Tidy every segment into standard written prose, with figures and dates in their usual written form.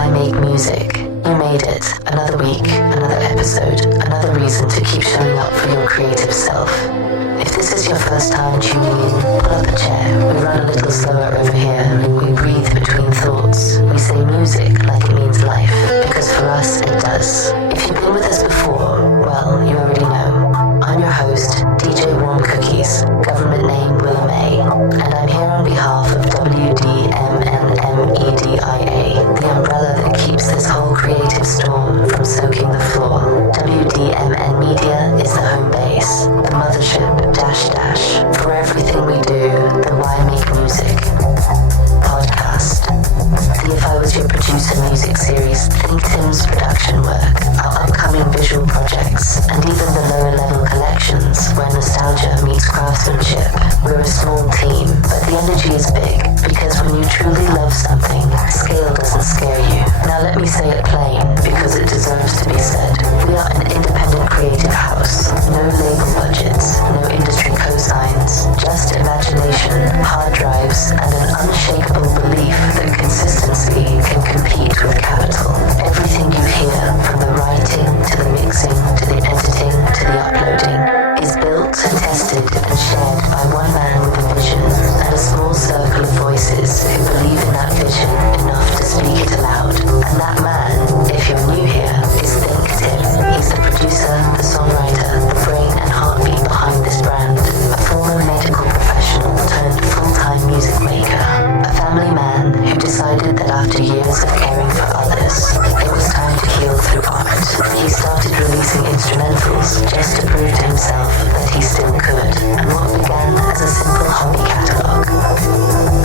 Why make music? You made it. Another week, another episode, another reason to keep showing up for your creative self. If this is your first time tuning in, pull up a chair. We run a little slower over here. We breathe between thoughts. We say music like it means life, because for us it does. If you've been with us before, well, you already know. I'm your host, DJ Warm Cookies, government name Willa May, and I'm here on behalf of WDMN MEDIA, the umbrella that keeps this whole creative storm from soaking the floor. WDMN Media is the home base, the mothership, dash, for everything we do, the Why Make Music podcast. The If I Was Your Producer music series, ThinkTimm's production work, our upcoming visual projects, and even the lower level collections where nostalgia meets craftsmanship. We're a small team, but the energy is big, because when you truly love something, scale doesn't scare you. Now let me say it plain, because it deserves to be said. We are an independent creative house. No label budgets, no industry cosigns, just imagination, hard drives, and an unshakable belief that consistency can compete with capital. Everything you hear, from the writing, to the mixing, to the editing, to the uploading, is built, tested, and shared by one man with a vision, and a small circle of voices who believe in that vision enough to speak it aloud. And that man, if you're new here, is ThinkTimm. He's the producer, the songwriter, the brain and heartbeat behind this brand, a former medical professional turned full-time music maker, a family man who decided that after years of caring for others, it was time to heal through art. He started releasing instrumentals just to prove to himself that he still could, and what began as a simple hobby catalogue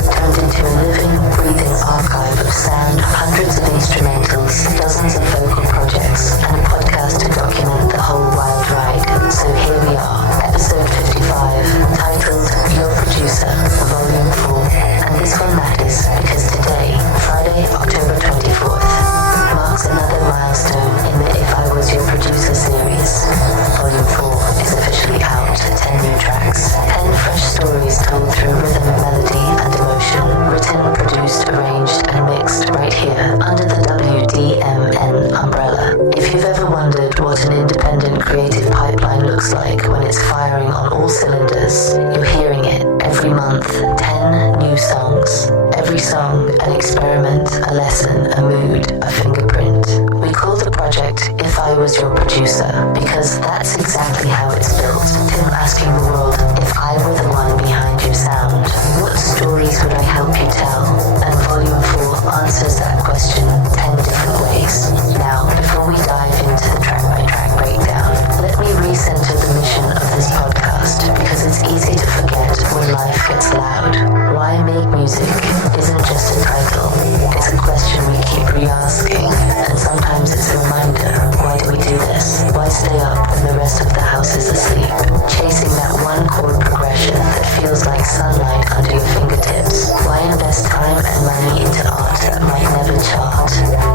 turned into a living, breathing archive of sound, hundreds of instrumentals, dozens of vocal projects, and a podcast to document the whole wild ride. So here we are, episode 55, titled Your Producer, Volume 4. And this one matters because today, Friday, October 24th, marks another milestone in the If I Was Your Producer series. Volume 4 is officially out, 10 new tracks, 10 fresh stories told through rhythm, melody, and emotion, written, produced, arranged, and mixed right here under the WDMN umbrella. If you've ever wondered what an independent creative pipeline looks like when it's firing on all cylinders, you're hearing it every month, 10 new songs. Every song, an experiment, a lesson, a mood, a fingerprint. We call the project If I Was Your Producer because that's exactly how it's built. Timm asking the world, if I were the one behind your sound, what stories would I help you tell? And Volume 4 answers that question 10 different ways. Now, before we dive into the track-by-track breakdown, let me recenter the mission of this podcast because it's easy to forget when life gets loud. Why make music isn't just a title, it's a question we keep re-asking, and sometimes it's a reminder, why do we do this? Why stay up when the rest of the house is asleep? Chasing that one chord progression that feels like sunlight under your fingertips. Why invest time and money into art that might never chart,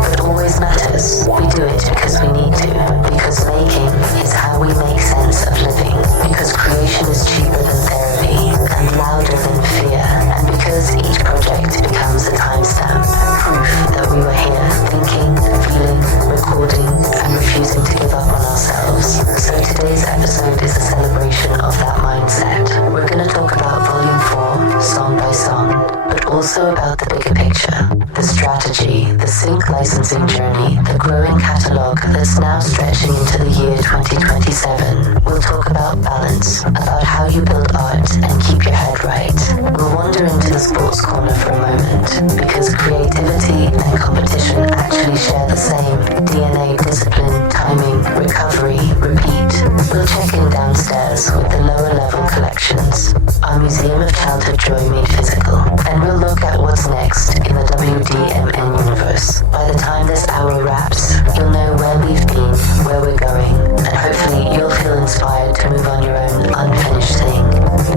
but always matters? We do it because we need to, because making is how we make sense of living, because creation is cheaper than therapy, and louder than fear, and because each project becomes a timestamp, proof that we were here, thinking, feeling, recording, and refusing to give up on ourselves. So today's episode is a celebration of that mindset. We're going to talk about Volume 4, song by song, but also about the bigger picture, the strategy, the sync licensing journey, the growing catalogue that's now stretching into the year 2027. We'll talk about balance, about how you build art and keep your head right. We'll wander into the sports corner for a moment, because creativity and competition actually share the same DNA, discipline, timing, recovery, repeat. We'll check in downstairs with the lower level collections, our museum of childhood joy made physical, and we'll look at what's next in the WDMN universe. By the time this hour wraps, you'll know where we've been, where we're going, and hopefully you'll feel inspired to move on your own unfinished thing.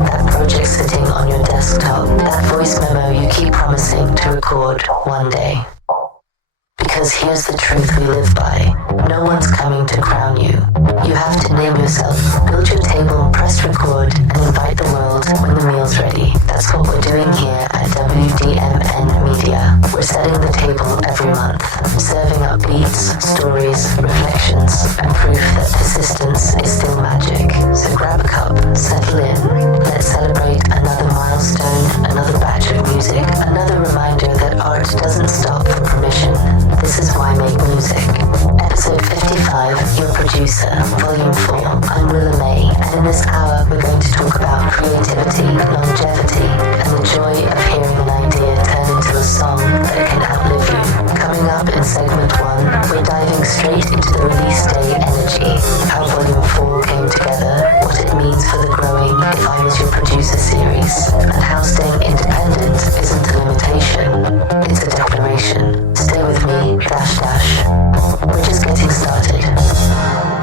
That project sitting on your desktop, that voice memo you keep promising to record one day. Because here's the truth we live by. No one's coming to crown you. You have to name yourself, build your table, press record, and invite the world when the meal meals ready. That's what we're doing here at WDMN Media. We're setting the table every month, serving up beats, stories, reflections, and proof that persistence is still magic. So grab a cup, settle in, let's celebrate another milestone, another batch of music, another reminder that art doesn't stop for permission. This is why make music. Episode 55, Your Producer, Volume 4. I'm Willa May, and in this hour we're going to talk about creativity, longevity, and the joy of hearing an idea turn into a song that can outlive you. Coming up in segment 1, we're diving straight into the release day energy, how Volume 4 came together, what it means for the growing If I Was Your Producer series, and how staying independent isn't a limitation, it's a declaration. Stay with me, -- we're just getting started.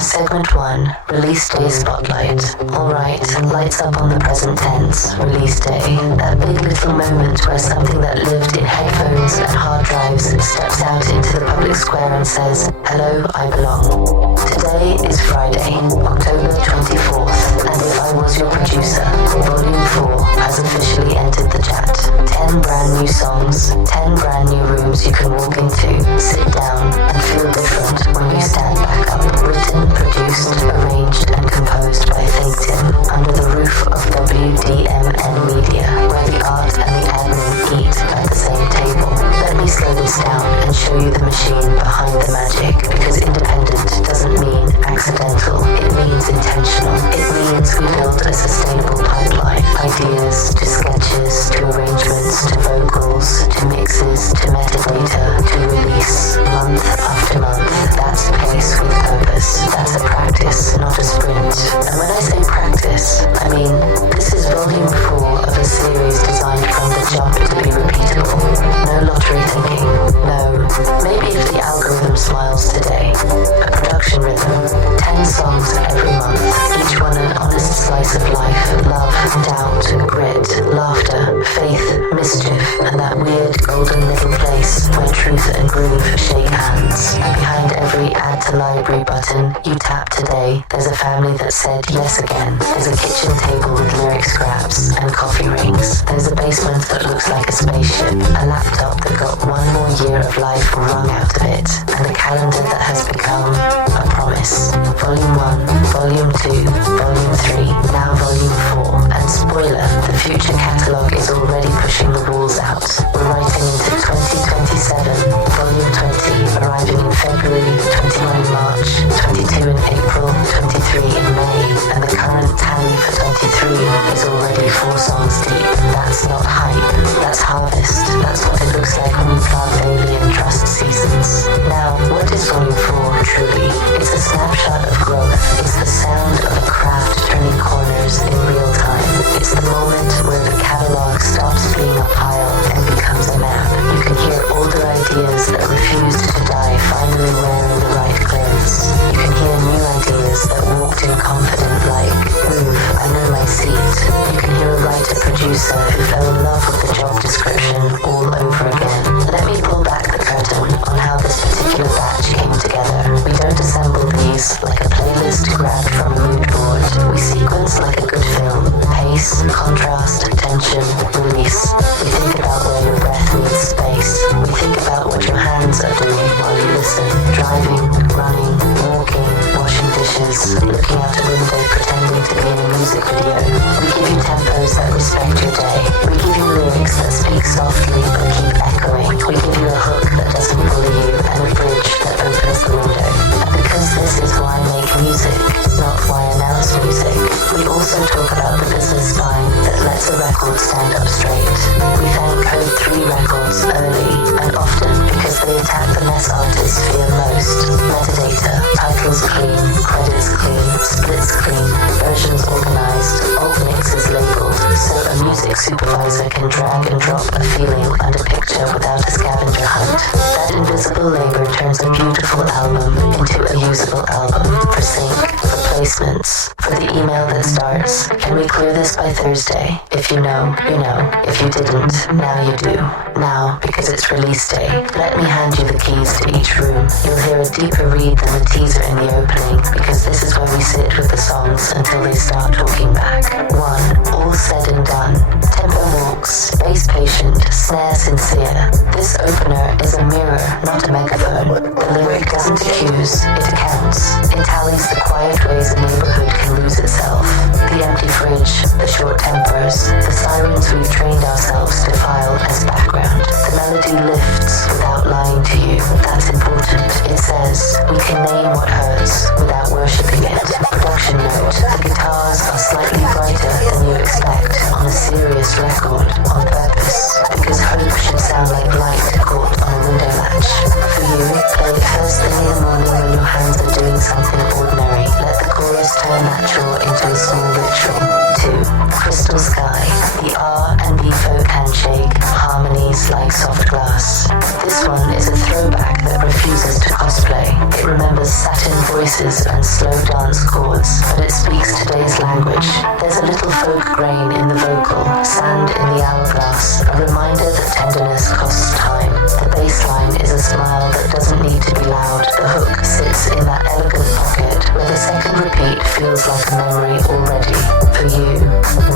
Segment 1, Release Day Spotlight. Alright, lights up on the present tense, release day. That big little moment where something that lived in headphones and hard drives steps out into the public square and says, hello, I belong. Today is Friday, October 24th, and If I Was Your Producer, Volume 4 has officially entered the chat. 10 brand new songs, 10 brand new rooms you can walk into, sit down, and feel different when you stand back up. Written, produced, arranged, and composed by ThinkTimm under the roof of WDMN Media, where the art and the admin eat at the same table. Let me slow this down and show you the machine behind the magic, because independent doesn't mean accidental, it means intentional. It means we build a sustainable pipeline. Ideas to sketches, to arrangements, to vocals, to mixes, to metadata, to release, month after month. That's pace with purpose. That's a practice, not a sprint. And when I say practice, I mean this is volume 4 of a series designed from the jump to be repeatable. No lottery thinking. No. Maybe if the algorithm smiles today. A production rhythm. 10 songs every month. Each one an honest slice of life. Love, doubt, grit, laughter, faith, mischief, and that weird golden middle place where truth and groove shake hands. And behind every add to library button you tap today, there's a family that said yes again. There's a kitchen table with lyric scraps and coffee rings. There's a basement that looks like a spaceship, a laptop that got one more year of life wrung out of it, and a calendar that has become a promise. Volume 1, Volume 2, Volume 3, now Volume 4. And spoiler, the future catalogue is already pushing the walls out. We're writing into 2027, Volume 20, arriving in February, 21 in March, 22 in April, 23 in May, and the current tally for 23 is already 4 songs deep. That's not hype, that's harvest. That's what it looks like when you plant daily and trust seasons. Now, what is Volume 4 truly? It's a snapshot of growth. It's the sound of a craft turning corners in real time. It's the moment where the catalog stops being a pile and becomes a map. You can hear older ideas that refused to die finally wearing the right clothes. You can hear new ideas that walked in confident like, move, I know my seat. You can hear a writer-producer who fell in love with the job description all over again. Let me pull back the curtain on how this particular batch came together. We don't assemble these like a playlist grabbed from a mood board. We sequence like a good film. Pace, contrast, tension, release. We think about where your breath meets space. We think about what your hands are doing while you listen. Driving, running, walking, washing dishes, looking out a window pretending to be in a music video. We give you tempos that respect your day. We give you lyrics that speak softly but keep echoing. We give you a hook that doesn't bully you and a bridge that opens the window. And because this is why make music, not why announce music, we also talk about the business spine that lets a record stand up straight. We thank Code 3 Records early and often because they attack the mess artists fear most. Metadata, titles clean, credits clean, splits clean, versions organized, alt mixes labeled, so a music supervisor can drag and drop a feeling and a picture without a scavenger hunt. That invisible labor turns a beautiful album into a usable album for sync, for placements, for the email that starts, can we we clear this by Thursday? If you know, you know. If you didn't, now you do. Now, because it's release day, let me hand you the keys to each room. You'll hear a deeper read than the teaser in the opening, because this is where we sit with the songs until they start talking back. 1. All said and done. Tempo walks, bass patient, snare sincere. This opener is a mirror, not a megaphone. The lyric doesn't accuse, it accounts. It tallies the quiet ways a neighborhood can lose itself. The empty fridge, the short tempers, the sirens we've trained ourselves to file as background. The melody lifts without lying to you. That's important. It says, we can name what hurts without worshipping it. Production note, the guitars are slightly brighter than you expect on a serious record on purpose, because hope should sound like light caught on a window latch. For you, play it first thing in the morning when your hands are doing something ordinary. Let the chorus turn that chore into a small ritual. 2. Crystal Sky, the R&B folk handshake, harmonies like soft glass. This one is a throwback that refuses to cosplay. It remembers satin voices and slow dance chords, but it speaks today's language. There's a little folk grain in the vocal, sand in the hourglass, a reminder that tenderness costs time. The bass line is a smile that doesn't need to be loud. The hook sits in that elegant pocket where the second repeat feels like a memory already. For you,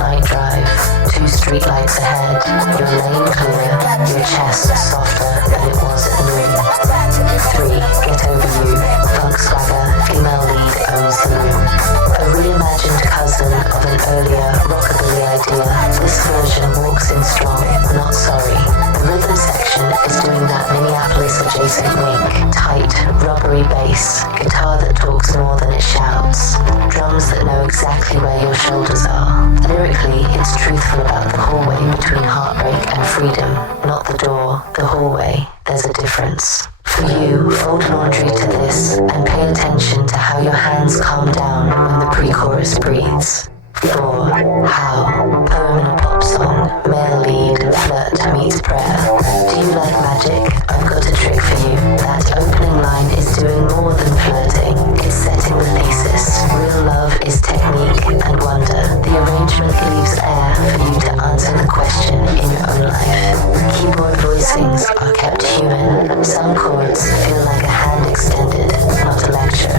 night drive, 2 streetlights ahead, your lane clear, your chest softer than it was at noon. 3. Get Over You, funk swagger, female lead owns the room. A reimagined cousin of an earlier rockabilly idea, this version walks in strong, not sorry. The rhythm section is doing that Minneapolis adjacent wink. Tight, rubbery bass, guitar that talks more than it shouts, drums that know exactly where your shoulders are. Lyrically, it's truthful about the hallway between heartbreak and freedom, not the door, the hallway. There's a difference. For you, fold laundry to this and pay attention to how your hands calm down when the pre-chorus breathes. 4. How, poem in a pop song, male lead, flirt meets prayer. Do you like magic? I've got a trick for you. That opening line is doing more than flirting. It's setting the thesis. Real love is technique and wonder. The arrangement leaves air for you to answer the question in your own life. Keyboard voicings are kept human. Some chords feel like a hand extended, not a lecture.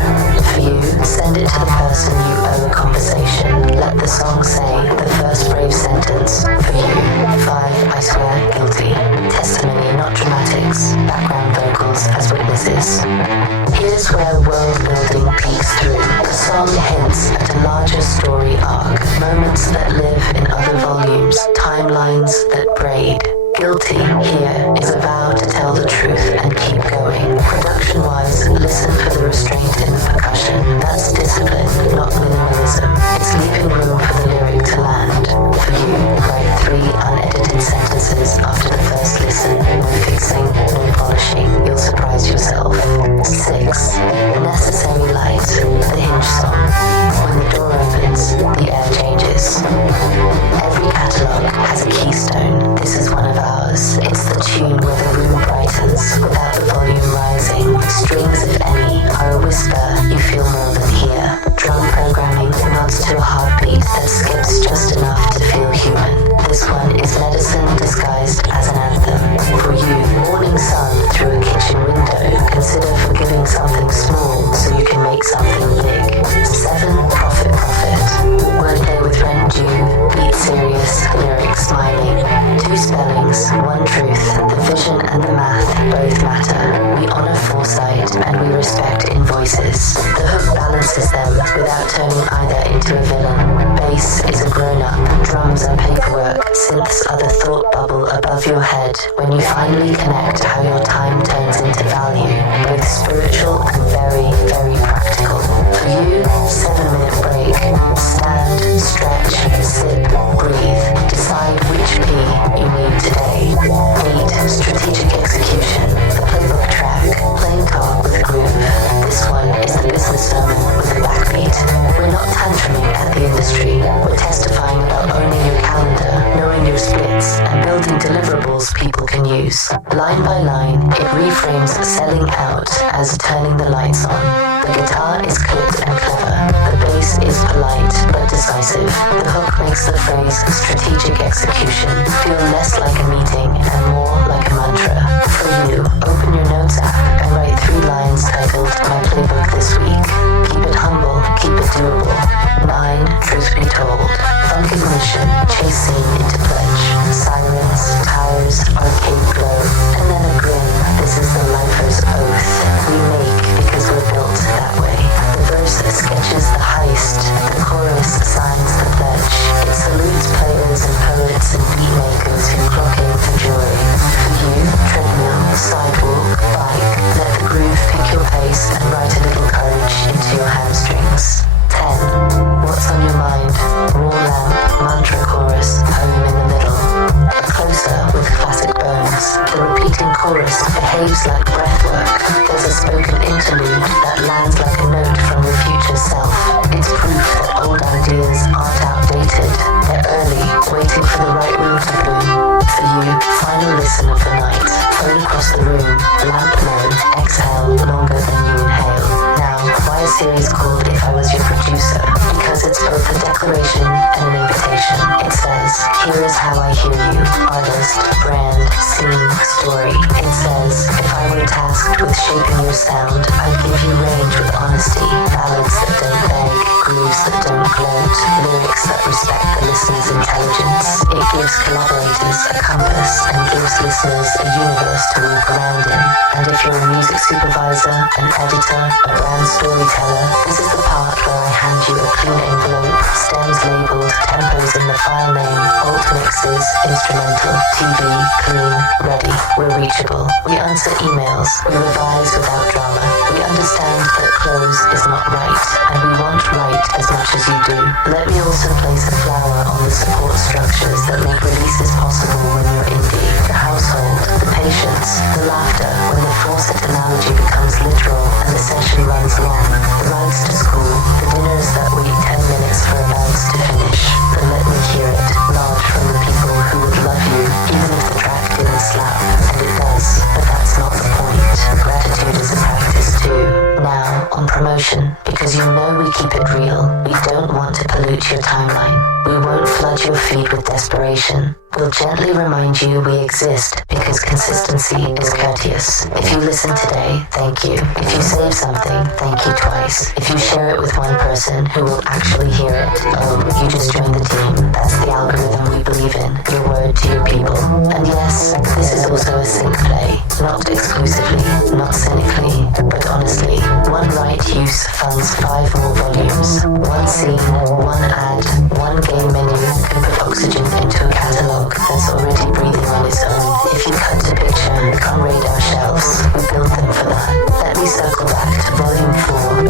For you, send it to the person you owe a conversation. Let the song say the first brave sentence. For you, 5. I swear, guilty. Testimony, not dramatics. Background vocals as witnesses. Here's where world building peeks through. The song hints at a larger story arc. Moments that live in other volumes. Timelines that braid. Guilty here is a vow to tell the truth and keep going. Production-wise, listen for the restraint in the percussion. That's discipline, not minimalism. It's leaving room for the lyric to land. For you, write 3 unedited sentences after the first listen. No fixing, no polishing. You'll surprise yourself. 6. Necessary Light, the Hinge song. When the door opens, the air changes. Every catalogue has a keystone. This is one of ours. It's the tune where the room brightens without the volume rising. Strings, if any, are a whisper you feel more than hear. Drum programming nods to a heartbeat that skips just enough to feel human. This one is medicine disguised as an anthem. For you, morning sun through a kitchen window. Consider forgiving something small so you can make something big. 7. Profit. Wordplay with rent due, beat serious, lyric smiling. 2 spellings, 1 truth. The vision and the math both matter. We honor foresight and we respect invoices. The hook balances them without turning either into a villain. Bass is a grown-up, drums are paperwork, synths are the thought bubble above your head when you finally connect how your time turns into value, both spiritual and very, very practical. For you, 7-minute break. Stand, stretch, sip, breathe. Decide which P you need today. 8. Strategic execution. The playbook track. Plain talk with groove. This one is the business sermon with a backbeat. We're not tantruming at the industry. We're testifying about owning your calendar, knowing your splits, templates and building deliverables people can use. Line by line, it reframes selling out as turning the lights on. The guitar is clipped and clever. The bass is polite but decisive. The hook makes the phrase strategic execution feel less like a meeting and more like a mantra. For you, open your notes app and write 3 lines titled My Playbook This Week. Keep it humble, keep it doable. 9. Truth be told. Funk ignition, chase scene into pledge. Sirens, tires, arcade glow. And then a grin. This is the lifer's oath. We make because we're built that way. The verse sketches the heist. The chorus signs the pledge. It salutes players and poets and beatmakers who clock in for joy. For you, treadmill, sidewalk, bike. Let the groove pick your pace and write a little courage into your hamstrings. 10. What's on your mind? Raw lamp, mantra chorus, home in the middle. A closer with classic bones. The repeating chorus behaves like breathwork. There's a spoken interlude that lands like a note from your future self. It's proof that old ideas aren't outdated. They're early, waiting for the right room to bloom. For you, final listen of the night. Phone across the room, lamp low, exhale longer than you inhale. Now, why a series called If I Was Your Producer? Because it's both a declaration and an invitation. It says, here is how I hear you. Artist, brand, scene, story. It says, if I were tasked with shaping your sound, I'd give you range with honesty. Ballads that don't beg, grooves that don't gloat, lyrics that respect the listener's intelligence. It gives collaborators a compass and gives listeners a universe to walk around in. And if you're a music supervisor, an editor, a brand storyteller, this is the part where I hand you a clean envelope, stems labeled, tempos in the file name, alt mixes, instrumental, TV, clean, ready. We're reachable. We answer emails. We revise without drama. We understand that close is not right, and we want right as much as you do. Let me also place a flower on the support structures that make releases possible when you're indie. The household, the patience, the laughter, when the faucet analogy becomes literal and the session runs long. The rides to school, the dinners that wait 10 minutes for a mouse to finish. The let me hear it, nod from the people who would love you, even if the track didn't slap. And it does, but that's not the point. Gratitude is a practice too. Now, on promotion, because you know we keep it real, we don't want to pollute your timeline. We won't flood your feed with desperation. We'll gently remind you we exist because consistency is courteous. If you listen today, thank you. If you save something, thank you twice. If you share it with one person who will actually hear it, oh, you just joined the team. That's the algorithm we believe in. Your word to your people. And yes, this is also a sync play. Not exclusively, not cynically, but honestly. One right use funds 5 more volumes. One scene, one ad, one game menu can put oxygen into a catalog that's already breathing on its own. If you cut to picture, come raid our shelves. We built them for that. Let me circle back to volume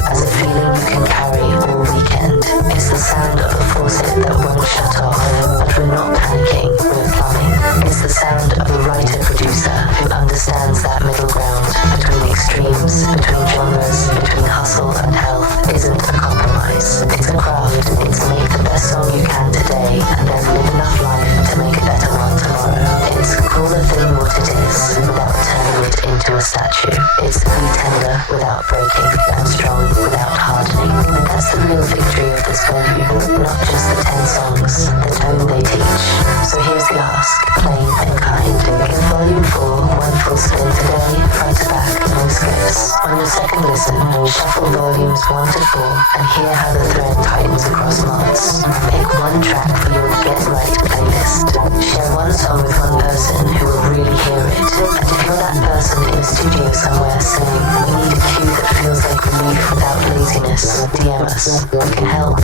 4 as a feeling you can carry all weekend. It's the sound of a faucet that won't shut off, but we're not panicking, we're plumbing. It's the sound of a writer-producer who understands that middle ground between extremes, between genres, between hustle and health isn't a compromise. It's a craft. It's make the best song you can today and then live enough life to make a better one tomorrow. It's call a thing what it is without turning it into a statue. It's be tender without breaking and strong without hardening. That's the real victory of this volume. Not just the 10 songs, the tone they teach. So here's the ask, plain and kind. In volume 4, one full spin today, front to back, no skips. On your second listen, shuffle volumes 1 to 4 and hear how the thread tightens across months. Pick one track for your Get Right playlist. Share one song with one person who will really hear it. And if you're that person in a studio somewhere saying, we need a cue that feels like relief without laziness, DM us. We can help.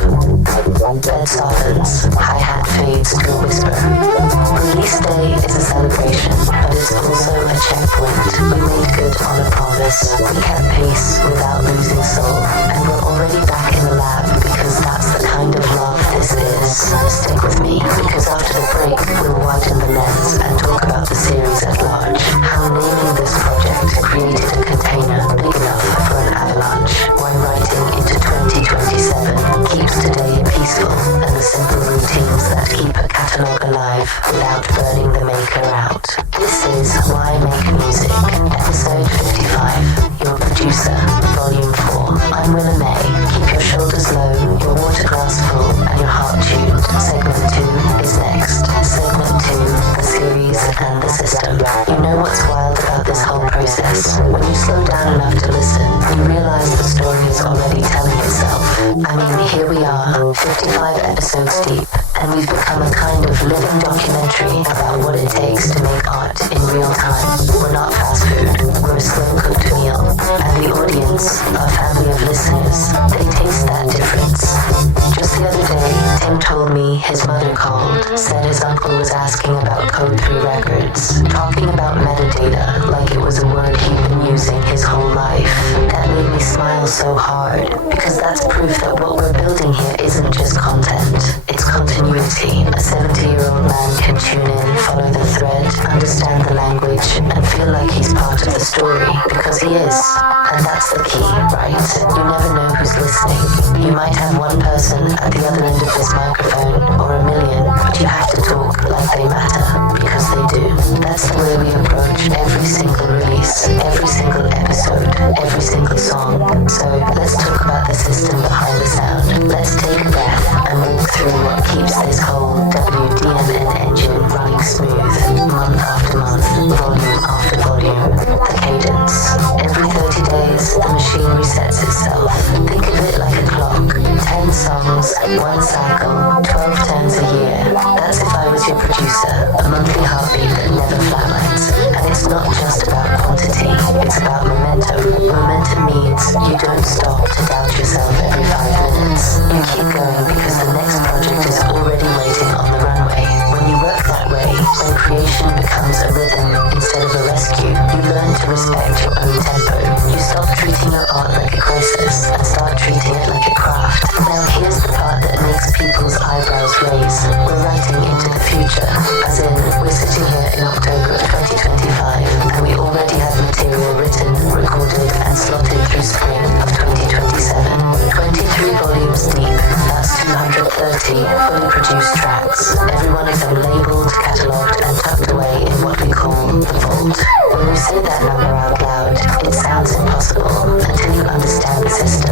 Bed softens, hi-hat fades to a whisper. Release day is a celebration, but it's also a checkpoint. We made good on a promise. We kept pace without losing soul. And we're already back in the lab because that's the kind of love this is. Stick with me, because after the break, we'll widen the lens and talk about the series at large. How naming this project created a container big enough for an avalanche, why writing into 2027 keeps today peaceful, and the simple routines that keep a catalogue alive without burning I'm Willa May. Keep your shoulders low, your water glass full, and your heart tuned. Segment 2 is next. Segment 2, the series and the system. You know what's wild about this whole process? When you slow down enough to listen, you realize the story is already telling itself. I mean, here we are, 55 episodes deep, and we've become a kind of living documentary about what it takes to make art in real time. We're not fast food, we're a slow-cooked meal, and the audience, our family of listeners, they taste that difference. Just the other day, Timm told me his mother called, said his uncle was asking about Code 3 records, talking about metadata like it was a word he'd been using his whole life. That made me smile so hard, because that's proof that what we're building here isn't just content, it's continuity. A 70-year-old man can tune in, follow the thread, understand the language, and feel like he's part of the story, because he is. And that's the key, right? You never know who's listening. You might have one person at the other end of this microphone, or a million, but you have to talk like they matter, because they do. That's the way we approach every single release, every single episode, every single song. So let's talk about the system behind the sound. Let's take a breath and walk through what keeps this whole WDMN engine running smooth, month after month, volume after volume. The cadence. Every 30 days, the machine resets itself. Think of it like a clock. 10 songs, 1 cycle, 12 turns a year. That's if I was your producer, a monthly heartbeat that never flatlines. And it's not just about quantity, it's about momentum. Momentum means you don't stop to doubt yourself every 5 minutes. You keep going because the next project is already waiting on the runway. When you work that way, when creation becomes a rhythm instead of a rescue, you learn to respect your own tempo. You stop treating your art like a crisis and start treating it like a craft. Now here's the part that makes people's eyebrows raise. We're writing into the future, as in, we're sitting here in October of 2025, and we already have material written, recorded, and slotted through spring of 2027. 23 volumes deep, that's 230 fully produced tracks. Every one of them labeled, catalogued, and tucked away in what we call the vault. When you say that number out loud, it sounds impossible until you understand the system.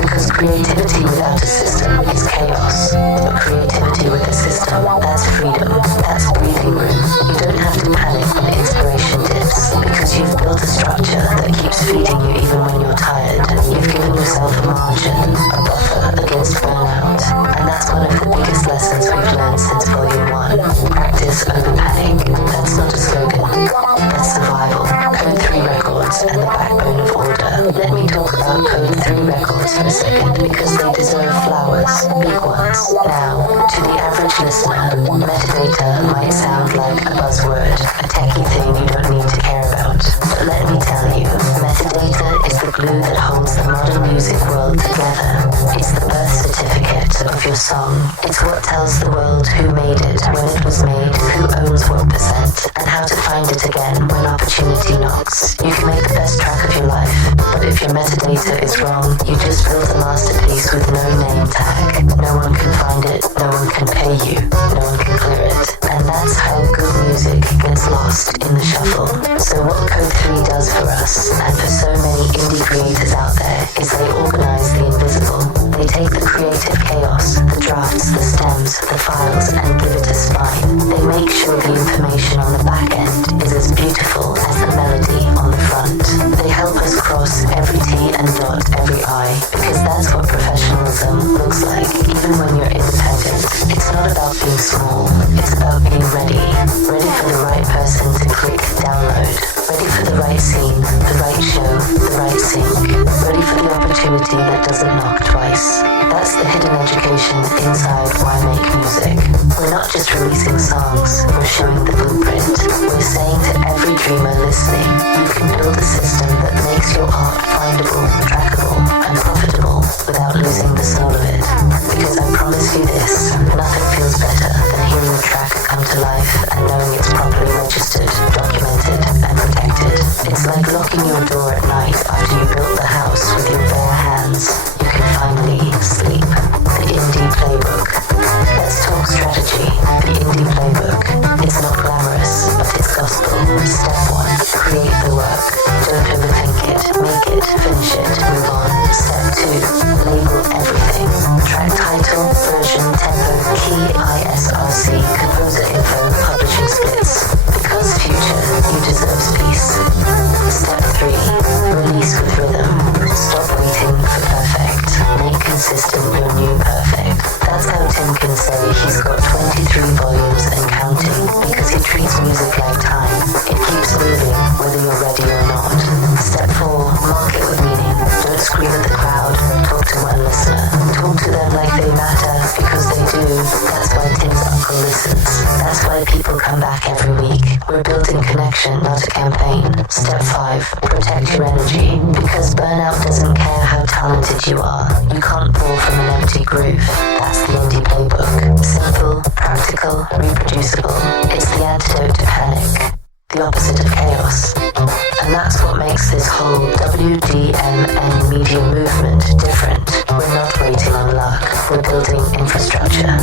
Because creativity without a system is chaos. But creativity with a system, that's freedom. That's breathing room. You don't have to panic when inspiration dips, because you've built a structure that keeps feeding you even when you're tired. You've given yourself a margin, a buffer against burnout. And that's one of the biggest lessons we've learned since Volume 1. Practice over panic. That's not a slogan. That's survival. Code 3 Records and the backbone of order. Let me talk about Code 3 Records for a second, because they deserve flowers, big ones. Now, to the average listener, metadata might sound like a buzzword, a techie thing you don't need to care about. But let me tell you, metadata is the glue that holds the modern music world together. It's the birth certificate of your song. It's what tells the world who made it, when it was made, who owns what percent, and how to find it again when opportunity knocks. You can make the best track of your life, but if your metadata is wrong, you just built a masterpiece with no name tag. No one can find it, no one can pay you, no one can clear it. And that's how good music gets lost in the shuffle. So what Code 3 does for us, and for so many indie creators out there, is they organize the invisible. They take the creative chaos, the drafts, the stems, the files, and give it a spine. They make sure the information on the back end is as beautiful as the melody on the front. They help us cross every T and dot every I, because that's what professionalism looks like, even when you're independent. It's not about being small, it's about being ready. Ready for the right person to click download. Ready for the right scene, the right show, the right sync. Ready for the opportunity that doesn't knock twice. That's the hidden education inside Why Make Music. We're not just releasing songs, we're showing the blueprint. We're saying to every dreamer listening, you can build a system that makes your art findable, trackable, and profitable without losing the soul of it. Because I promise you this, nothing feels better than hearing a track come to life and knowing it's properly registered, documented, and protected. It's like locking your door at night after you built the house with your bare hands. You can finally sleep. The Indie Playbook. Let's talk strategy. The Indie Playbook. It's not glamorous, but it's gospel. Step 1. Create the work. Don't overthink it. Make it. Finish it. Move on. Step 2. Label everything. Track title, version, tempo, key, ISRC, composer info, publishing splits. Because future, you deserve peace. Step 3. Release with rhythm. Stop waiting for perfect. Make consistent your new perfect. That's how Timm can say he's got 23 volumes and counting, because he treats music like time. It keeps moving, whether you're ready or not. Step 4. Mark it with meaning. Don't scream at the crowd. Talk to one listener. Talk to them like they matter, because they do. That's why Timm's uncle listens. That's why people come back every week. We're building connection, not a campaign. Step 5. Protect your energy. Because burnout doesn't care how talented you are. You can't pour from an empty groove. That's the indie playbook. Simple, practical, reproducible. It's the antidote to panic. The opposite of chaos. And that's what makes this whole WDMN media movement different. We're not waiting on luck. We're building infrastructure.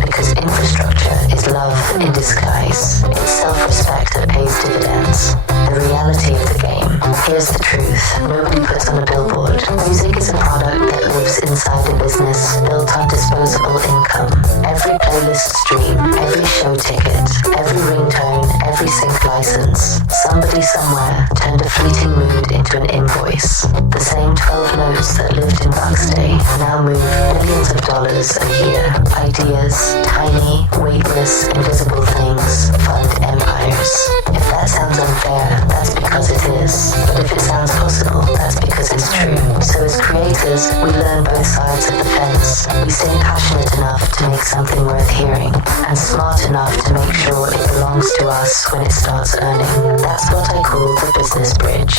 Because infrastructure is love in disguise. It's self-respect that pays dividends. The reality of the game. Here's the truth. Nobody puts on a billboard. Music is a product that lives inside a business built on disposable income. Every playlist stream, every show ticket, every ringtone, every sync license. Somebody somewhere turned a fleeting mood into an invoice. The same 12 notes that lived in Buxday now move billions of dollars a year. Ideas, tiny, weightless, invisible things, fund empires. If that sounds unfair, that's because it is. But if it sounds possible, that's because it's true. So as creators, we learn both sides of the fence. We stay passionate enough to make something worth hearing, and smart enough to make sure it belongs to us when it starts earning. That's what I call the business bridge.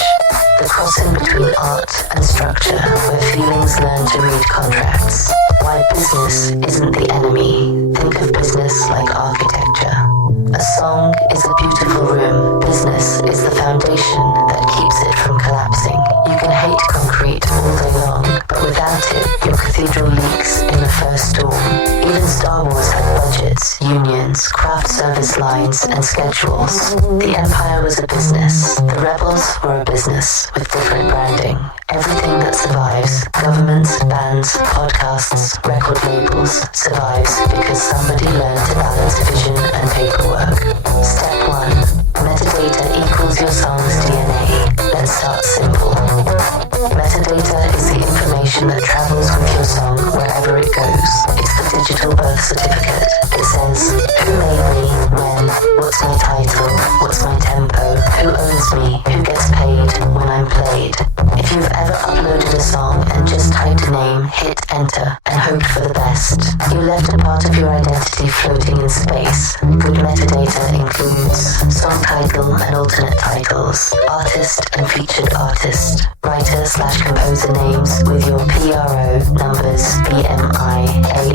The crossing between art and structure, where feelings learn to read contracts. Why business isn't the enemy. Think of business like architecture. A song is a beautiful room. Business is the foundation that keeps it from collapsing. You can hate concrete all day long, but without it, your cathedral leaks in the first storm. Even Star Wars had budgets, unions, craft service lines, and schedules. The Empire was a business. The Rebels were a business with different branding. Everything that survives, governments, bands, podcasts, record labels, survives because somebody learned to balance vision and paperwork. Step 1. Metadata equals your song's DNA. Let's start simple. Metadata is the information that travels with your song wherever it goes. It's the digital birth certificate. It says, who made me, when, what's my title, what's my tempo, who owns me, who gets paid when I'm played. If you've ever uploaded a song and just typed a name, hit enter, and hoped for the best, you left a part of your identity floating in space. Good metadata includes song title and alternate titles, artist and featured artist, writer/composer names with your PRO numbers, BMI,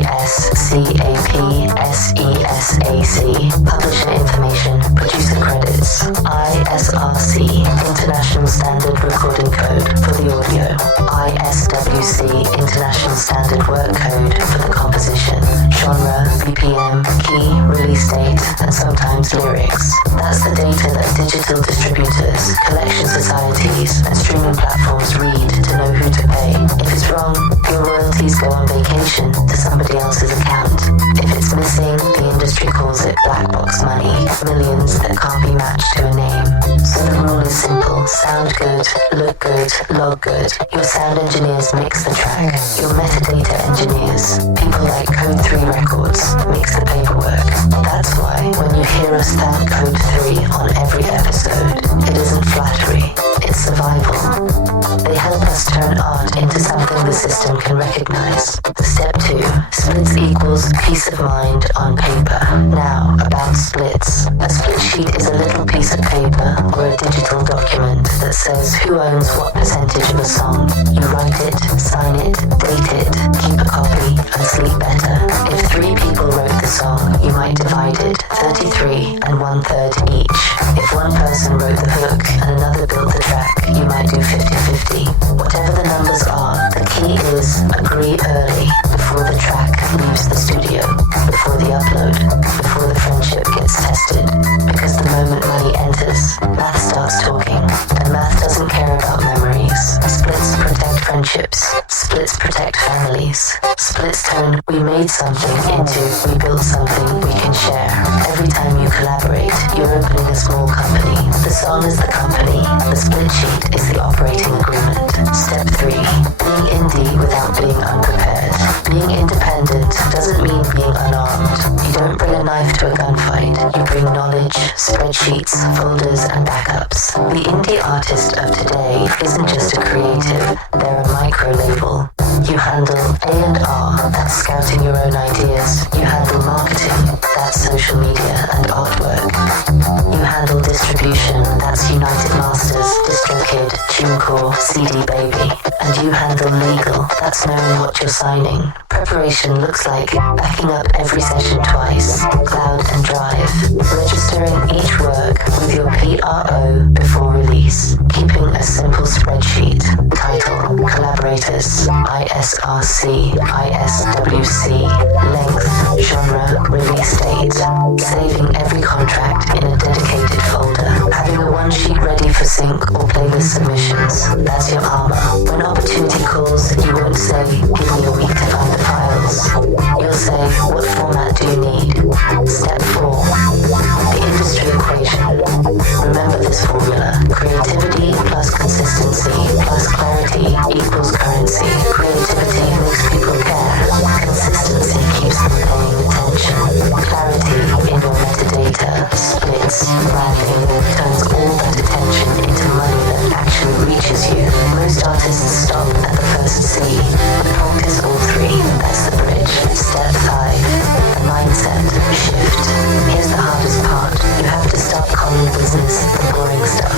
ASCAP, SESAC, publisher information, producer credits, ISRC, International Standard Recording Code for the audio, ISWC, International Standard Work Code for the composition, genre, BPM, key, release date, and sometimes lyrics. That's the data that digital distributors, collection societies, and streaming platforms read to know who to pay. If it's wrong, your royalties go on vacation to somebody else's account. If it's missing, the industry calls it black box money, millions that can't be matched to a name. So the rule is simple: sound good, look good, log good. Your sound engineers mix the track. Your metadata engineers, people like Code 3 Records, mix the paperwork. That's why when you hear us thank Code 3 on every episode, it isn't flattery, it's survival. They help us turn art into something the system can recognize. Step 2. Splits equals peace of mind on paper. Now, about splits. A split sheet is a little piece of paper or a digital document that says who owns what percentage of a song. You write it, sign it, date it, keep a copy, and sleep better. If 3 people wrote the song, you might divide it 33 and 1/3 each. If one person wrote the hook and another built the track, you might do 50-50. Whatever the numbers are, the key is agree early, before the track leaves the studio, before the upload, before the friendship gets tested. Because the moment money enters, math starts talking, and math doesn't care about memories. Splits protect friendships friendships. Splits protect families. Splits turn we made something into we built something we can share. Every time you collaborate, you're opening a small company. The song is the company. The split sheet is the operating agreement. Step 3. Being indie without being unprepared. Being independent doesn't mean being unarmed. You don't bring a knife to a gunfight. You bring knowledge, spreadsheets, folders, and backups. The indie artist of today isn't just a creative, they're a micro label. You handle A&R, that's scouting your own ideas. You handle marketing, that's social media and artwork. You handle distribution, that's United Masters, DistroKid, TuneCore, CD Baby. And you handle legal, that's knowing what you're signing. Preparation looks like backing up every session twice, cloud and drive, registering each work with your PRO before release, keeping a simple spreadsheet, title, collaborators, ISRC, ISWC, length, genre, release date, saving every contract in a dedicated folder, having a one sheet ready for sync or playlist submissions, that's your armor. When opportunity calls, you won't say, give me a week to find the files. You'll say, what format do you need? Step 4. The industry equation. Remember this formula. Creativity plus consistency plus clarity equals currency. Creativity makes people care. Consistency keeps them paying attention. Clarity in your metadata, splits, branding, turns all that attention into money that actually reaches you. Most artists stop at the first C. Practice all 3. That's the bridge. Step 5. The mindset shift. Here's the hardest part. You have to stop calling business the boring stuff.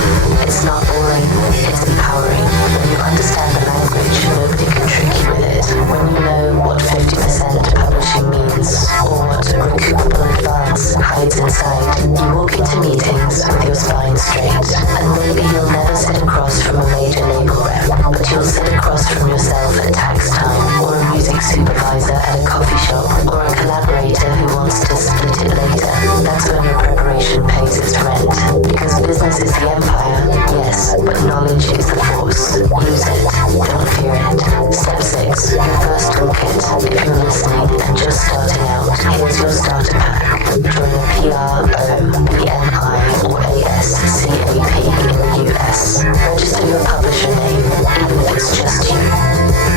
It's not boring, it's empowering. When you understand the language, nobody can trick you with it. When you know what 50% publishing means, or what recoupable advance hides inside, you walk into meetings with your spine straight. And maybe you'll never sit across from a major label rep, but you'll sit across from yourself at tax time, or a music supervisor at a coffee shop, or a collaborator who wants to split it later. That's when your preparation pays its rent. Because business is the empire, yes, but knowledge is the force. Use it, don't fear it. Step 6, your first toolkit. If you're listening and just starting out, here's your starter pack. Join a PRO, BMI, or ASCAP in the US. Register your publisher name, even if it's just you.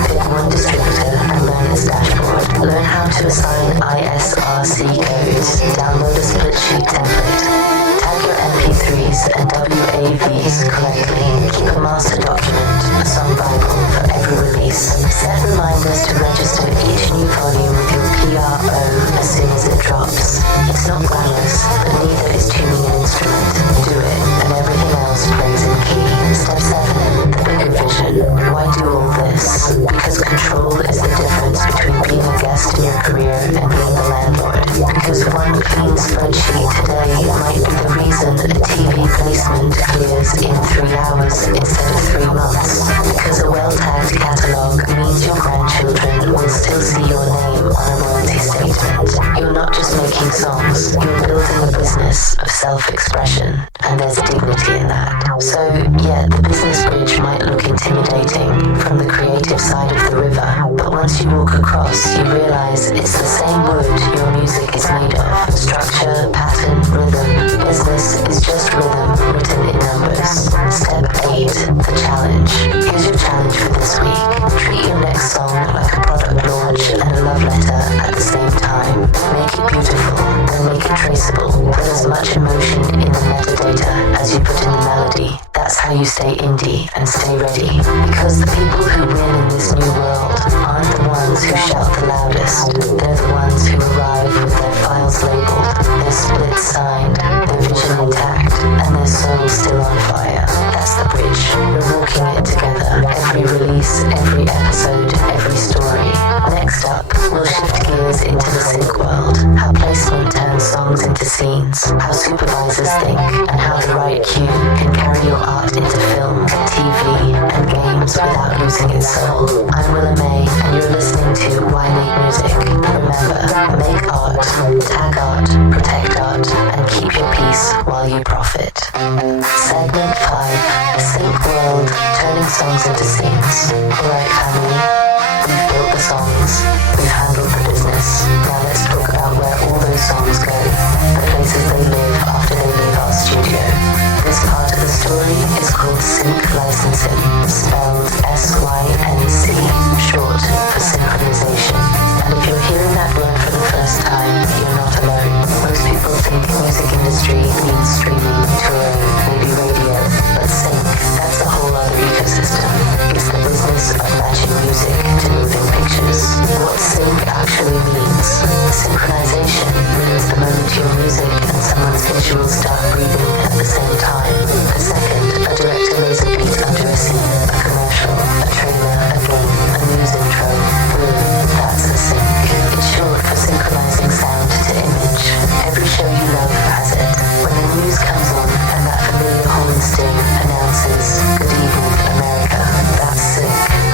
Pick one distributor and learn its dashboard. Learn how to assign ISRC codes. Download a split sheet template. Tag your MP3s and WAVs correctly. Keep a master document, a song bible for every release. Set reminders to register each new volume with your PRO as soon as it drops. It's not glamorous, but neither is tuning an instrument. Do it, and everything else plays in key. Step 7, the bigger vision. Why do all this? Because control is the difference between being a guest in your career and being the landlord. Because one clean spreadsheet today might be the reason a TV placement clears in 3 hours instead of 3 months. Because a well-tagged catalogue means your grandchildren will still see your name on a royalty statement. You're not just making songs, you're building a business of self-expression, and there's dignity in that. So, yeah, the business bridge might look intimidating from the creative side of the river, but once you walk across, you realize it's the same wood your music is made of. Structure, pattern, rhythm. Business is just rhythm written in numbers. Step 8, the challenge. Here's your challenge for this week. Treat your next song like a product launch and a love letter at the same time. Make it beautiful, then make it traceable. Put as much emotion in the metadata as you put in the melody. That's how you stay indie and stay ready. Because the people who win in this new world aren't the ones who shout the loudest. They're the ones who arrive with their files labeled, their splits signed, their vision intact, and their soul still on fire. That's the bridge. We're walking it together. Every release, every episode, every story. Next up, we'll shift gears into the sync world. How placement turns songs into scenes. How supervisors think, and how the right cue can carry your art into film, TV, and games without losing losing its soul. I'm Willa May, and you're listening to Why Make Music. Remember, make art, tag art, protect art, and keep your peace while you profit. Segment 5, Sync World, turning songs into scenes. Alright family, we've built the songs, we've handled the business. Now let's talk about where all those songs go, the places they live after they leave our studio. This part of the story is called sync licensing, spelled S-Y-N-C, short for synchronization. And if you're hearing that word for the first time, you're not alone. Most people think music industry means streaming, touring, maybe radio, but sync, that's a whole other ecosystem. It's the business of matching music to moving pictures. What sync actually means? Synchronization means the moment your music and someone's visuals start breathing at the same time. The second, a director lays a beat under a scene, a commercial, a trailer, a game, a news intro. Boom, that's a sync. It's short for synchronizing sound to image. Every show you love has it. When the news comes on and that familiar horn sting announces, "Good evening, America," that's sync.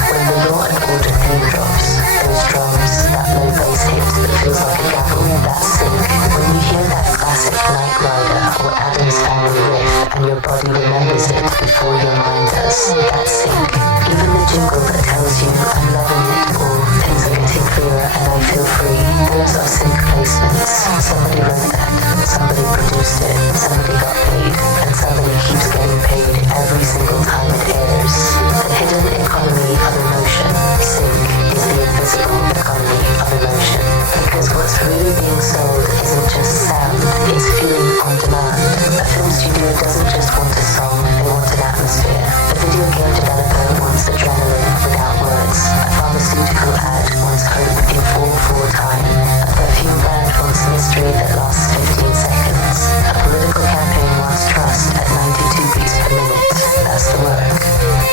When the Law and Order theme drops, those drums, that low bass hit that feels like a gavel, that's sync. When you hear that classic Knight Rider or Adam's Family riff and your body remembers it before your mind does, that's sync. Even the jingle that tells you I'm loving it or things are getting clearer and I feel free, those are sync placements. Somebody wrote that, somebody produced it, somebody got paid, and somebody keeps getting paid every single time it airs. The hidden economy of emotion, sync, is the invisible economy of emotion. Because what's really being sold isn't just sound, it's feeling on demand. A film studio doesn't just want a song, they want an atmosphere. A video game developer wants adrenaline without words. A pharmaceutical ad wants hope in 4/4 time. A perfume brand wants mystery that lasts 15 seconds. A political campaign wants trust at 92 beats per minute. That's the work.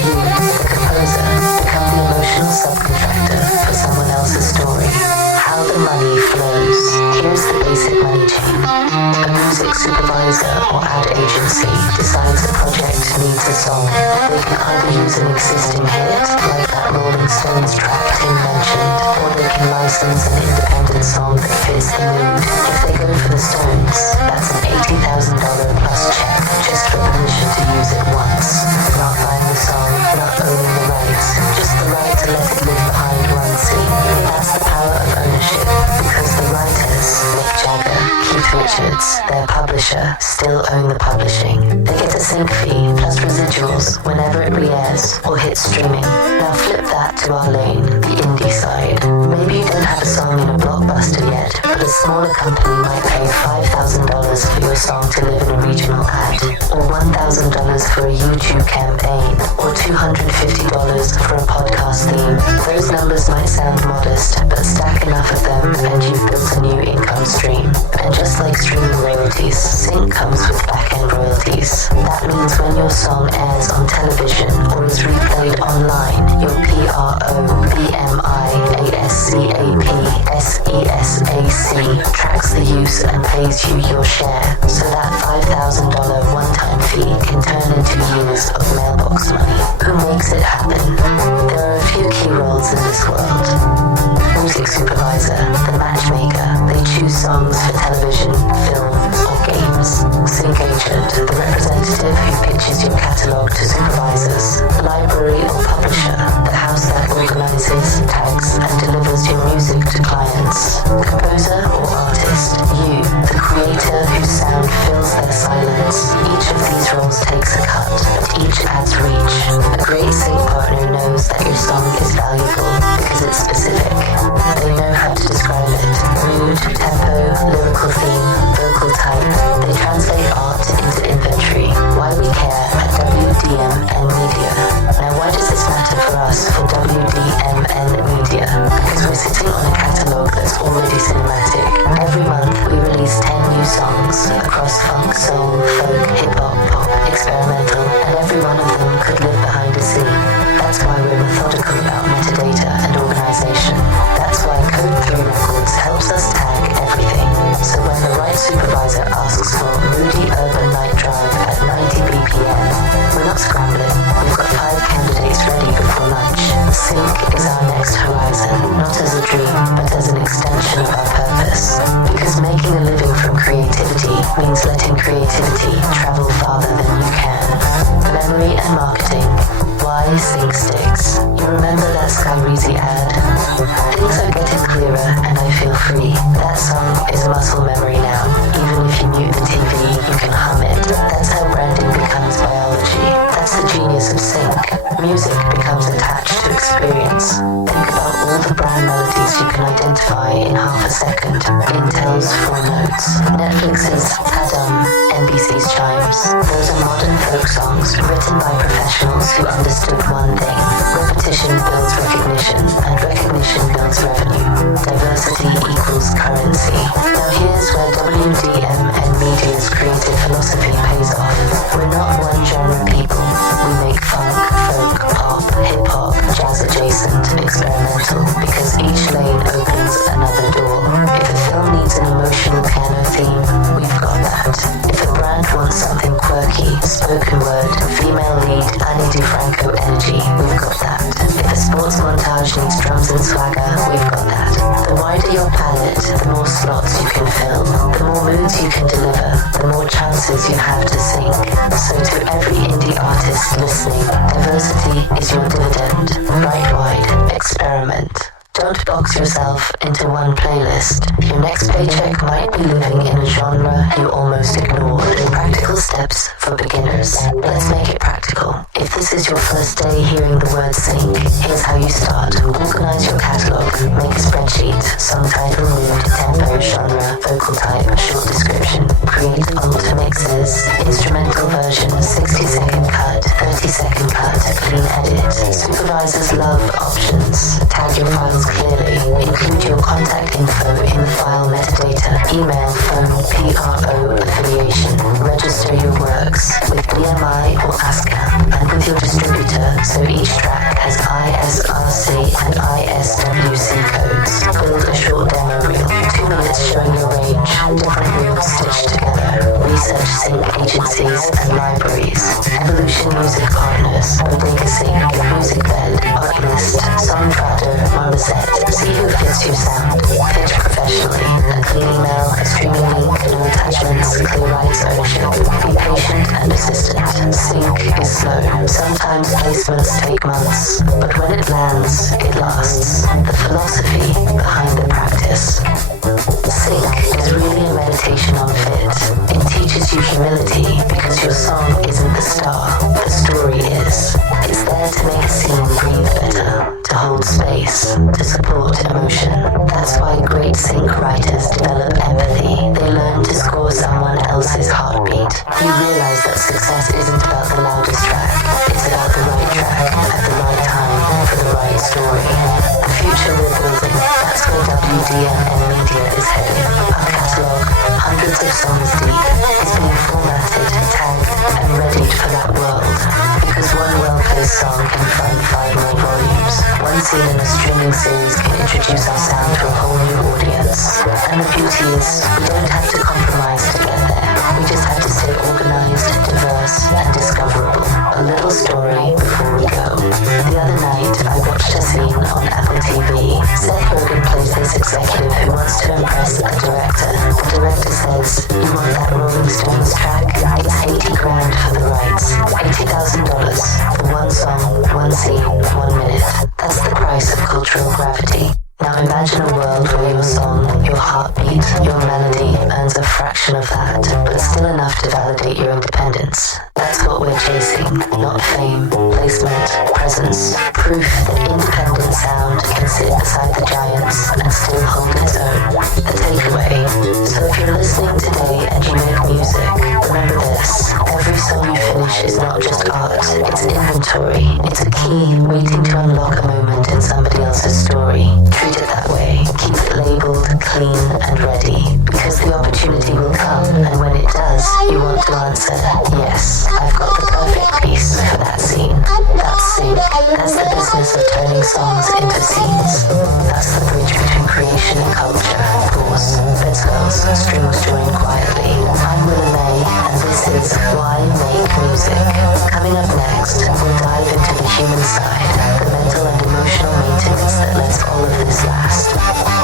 You, the composer, become the emotional subcontractor for someone else's story. How the money flows. Here's the basic money chain. A music supervisor or ad agency decides a project needs a song. They can either use an existing hit, like that Rolling Stones track Timm mentioned, or they can license an independent song that fits the mood. If they go for the Stones, that's an $80,000 plus check just for permission to use it once. Not buying the song, not owning the rights, just the right to let it live behind one scene. That's the power of ownership, because the writers, Mick Jagger, Keith Richards, their publisher, still own the publishing. They get a sync fee plus residuals whenever it re-airs or hits streaming. Now flip that to our lane, the indie side. Maybe you don't have a song in a blockbuster yet, but a smaller company might pay $5,000 for your song to live in a regional ad, or $1,000 for a YouTube campaign, or $250 for a podcast theme. Those numbers might sound modest, but stack enough of them and you've built a new income stream. And just like streaming royalties, sync comes with back-end royalties. That means when your song airs on television or is replayed online, your PROBMIASCAPSESAC tracks the use and pays you your share, so that $5,000 one-time fee can turn into years of mailbox money. Who makes it happen? There are a few key roles in this world. Music supervisor, the matchmaker, they choose songs for television, film, or games. Sync agent, the representative who pitches your catalogue to supervisors. Library or publisher, the house that organizes, tags, and delivers your music to clients. Composer or artist, you, the creator whose sound fills their silence. Each of these roles takes a cut, but each adds reach. A great sync partner knows that your song is valuable because it's specific. They know how to describe it. Mood, tempo, lyrical theme, vocal type. They translate art into inventory. Why we care at WDMN Media. Now why does this matter for us for WDMN Media? Because we're sitting on a catalogue that's already cinematic. Every month we release 10 new songs across funk, soul, folk, hip-hop, pop, experimental, and every one of them could live behind a scene. That's why we're methodical about metadata and organization. That's why Code 3 Records helps us tag everything. So when the right supervisor asks for moody urban night drive at 90 BPM, we're not scrambling. We've got 5 candidates ready before lunch. is our next horizon, not as a dream, but as an extension of our purpose. Because making a living from creativity means letting creativity travel farther than you can. Memory and marketing. Why Sync Sticks? You remember that Skyreezy ad? Things are getting clearer and I feel free. That song is muscle memory now. Even if you mute the TV, you can hum it. That's how branding becomes biology. That's the genius of sync. Music becomes attached to experience. Think about all the brand melodies you can identify in half a second. Intel's 4 notes, Netflix's Ta-Dum, NBC's Chimes. Those are modern folk songs written by professionals who understood one thing. Repetition builds recognition, and recognition builds revenue. Diversity equals currency. Now here's where WDMN MEDIA's creative philosophy pays off. We're not one genre people. We make funk, folk, pop, hip-hop, jazz adjacent, experimental, because each lane opens another door. If a film needs an emotional piano theme, we've got that. If a brand wants something quirky, spoken word, female lead, Annie DiFranco energy, we've got that. If a sports montage needs drums and swagger, we've got that. The wider your palette, the more slots you can fill, the more moods you can deliver, the more chances you have to sync. So to every indie artist listening, diversity is your dividend. Write wide, experiment. Don't box yourself into one playlist. Your next paycheck might be living in a genre you almost ignored. Practical steps for beginners. Let's make it practical. If this is your first day hearing the word sync, here's how you start. Organize your catalog. Make a spreadsheet. Song title, mood, tempo, genre, vocal type, short description. Create alt mixes. Instrumental version, 60-second cut, 30-second cut, clean edit. Supervisors love options. Tag your files clearly. Include your contact info in the file metadata. Email, phone, PRO affiliation. Register your works with BMI or ASCAP and with your distributor so each track has ISRC and ISWC codes. Build a short demo reel. 2 minutes showing your range. Different reels stitched together. Research sync agencies and libraries. Evolution music partners. Bodega Sync. Music Bed. Artlist. Songtrader. Morissette. See who fits your sound. Pitch professionally. A clean email, a streaming link, no attachments, clear rights ownership. Be patient and persistent. Sync is slow. Sometimes placements take months, but when it lands, it lasts. The philosophy behind the practice. Sync is really a meditation on fit. It teaches you humility because your song isn't the star, the story is. It's there to make a scene breathe better, to hold space, to support emotion. That's why great sync writers develop empathy. They learn to score someone else's heartbeat. You realize that success isn't about the loudest track. It's about the right track at the right time for the right story. The future we're building, that's where WDMN MEDIA is heading. Our catalogue, hundreds of songs deep, is being formatted, tagged, and readied for that world. Because one well-placed song can fund 5 more volumes. One scene in a streaming series can introduce our sound to a whole new audience. And the beauty is, we don't have to compromise to get there. We just have to stay organized, diverse, and discoverable. A little story before we go. The other night, I watched a scene on Apple TV. Seth Rogen plays this executive who wants to impress a director. The director says, "You want that Rolling Stones track? It's 80 grand for the rights. $80,000 for one song, one scene, 1 minute. That's the price of cultural gravity." Now imagine a world where your song, your heartbeat, your melody earns a fraction of that, but still enough to validate your independence. That's what we're chasing, not fame, placement, presence, proof that independent sound can sit beside the giants and still hold its own. The takeaway. So if you're listening today and you make music, remember this. Every song you finish is not just art, it's inventory. It's a key waiting to unlock a moment in somebody else's story. Treat it that way. Keep it labeled, clean, and ready. Because the opportunity will come, and when it does, you want to answer, yes, I've got the perfect piece for that scene. That's sync. That's the business of turning songs into scenes. That's the bridge between creation and culture. Pause. Let's girls, strings join quietly. I'm Willa May, and this This is Why Make Music. Coming up next, we'll dive into the human side, the mental and emotional maintenance that lets all of this last.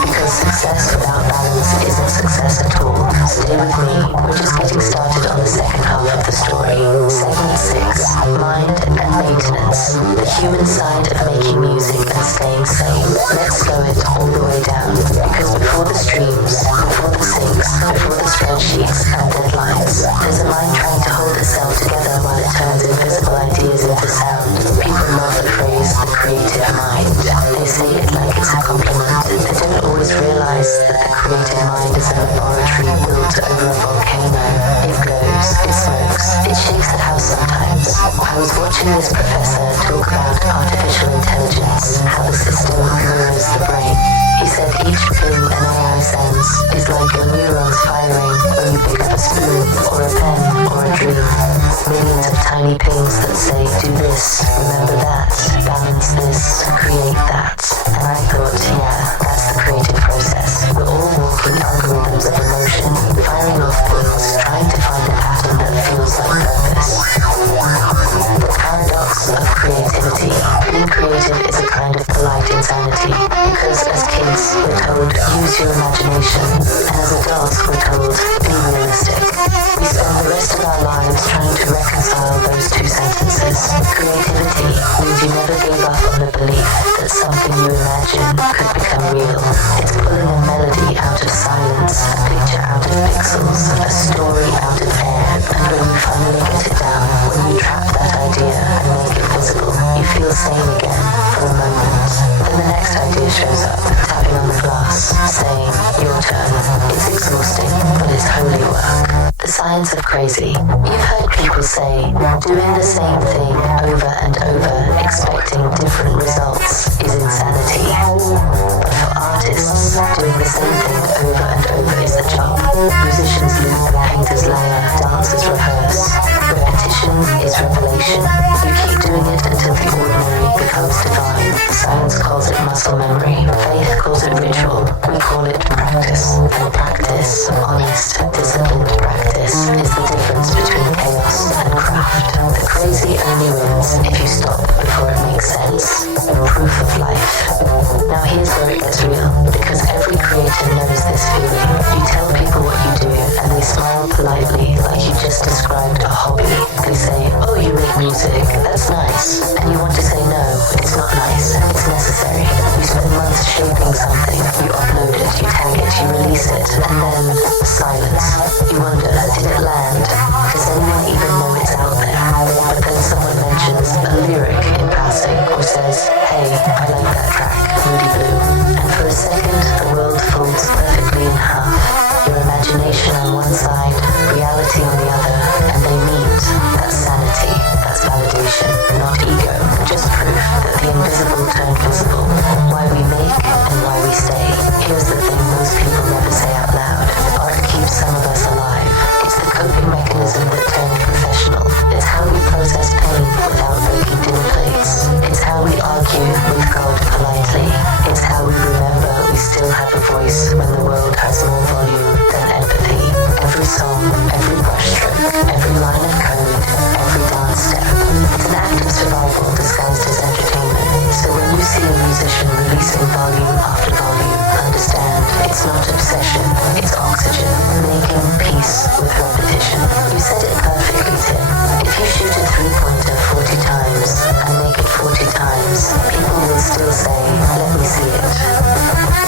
Because success without balance isn't success at all. Stay with me, we're just getting started on the second half of the story. Segment 6, Mind and Maintenance. The human side of making music and staying sane. Let's slow it all the way down. Because before the streams, before the syncs, before the spreadsheets and deadlines, there's a mind trying to hold itself together while it turns invisible ideas into sound. People love the phrase, the creative mind. They say it like it's a compliment. They don't always realize that the creative mind is a laboratory built over a volcano. It glows, it smokes, it shakes the house sometimes. I was watching this professor talk about artificial intelligence, how the system mirrors the brain. He said each ping an AI sends is like your neurons firing when you pick up a spoon, or a pen, or a dream. Millions of tiny pings that say, do this, remember that, balance this, create that. And I thought, yeah, that's the creative process. We're all walking algorithms of emotion, firing off pings, trying to find a pattern that feels like purpose. The paradox of creativity. Being creative is a kind of polite insanity, because as kids, we're told, use your imagination, and as adults, we're told, be realistic. We spend the rest of our lives trying to reconcile those two sentences. Creativity means you never gave up on the belief that something you imagine could become real. It's pulling a melody out of silence, a picture out of pixels, a story out of air, and when you finally get it down, when you trap that idea and make it visible, you feel sane again for a moment. Then the next idea shows up, tapping on the glass, saying, your turn. It's exhausting, but it's holy work. The science of crazy. You've heard people say, doing the same thing over and over, expecting different results, is insanity. But for artists, doing the same thing over and over is the job. Musicians loop, painters layer, dancers rehearse. Repetition is revelation. You keep doing it until the ordinary becomes divine. Science calls it muscle memory. Faith calls it ritual. We call it practice. And practice, honest, disciplined practice, is the difference between chaos and craft. The crazy only wins if you stop before it makes sense. Proof of life. Now here's where it gets real, because every creator knows this feeling. You tell people what you do, and they smile politely like you just described a hobby. They say, oh, you make music, that's nice. And you want to say, no, it's not nice, it's necessary. You spend months shaping something, you upload it, you tag it, you release it, and then silence. You wonder, did it land? Does anyone even know it's out there? But then someone mentions a lyric in passing, or says, hey, I like that track, Moody Blue. And for a second, the world folds perfectly in half. Your imagination on one side, reality on the other, and they meet. That's sanity, that's validation, not ego, just proof that the invisible turned visible. Why we make and why we stay. Here's the thing most people never say out loud. Art keeps some of us alive. It's the coping mechanism that turned professional. It's how we process pain without breaking dinner plates. It's how we argue with God politely. It's how we remember we still have a voice when the world has more volume than empathy. Every song, every brushstroke, every line of code, every dance step. It's an act of survival disguised as entertainment. So when you see a musician releasing volume after volume, understand it's not obsession, it's oxygen, making peace with repetition. You said it perfectly, Timm. If you shoot a three-pointer 40 times and make it 40 times, people will still say, let me see it.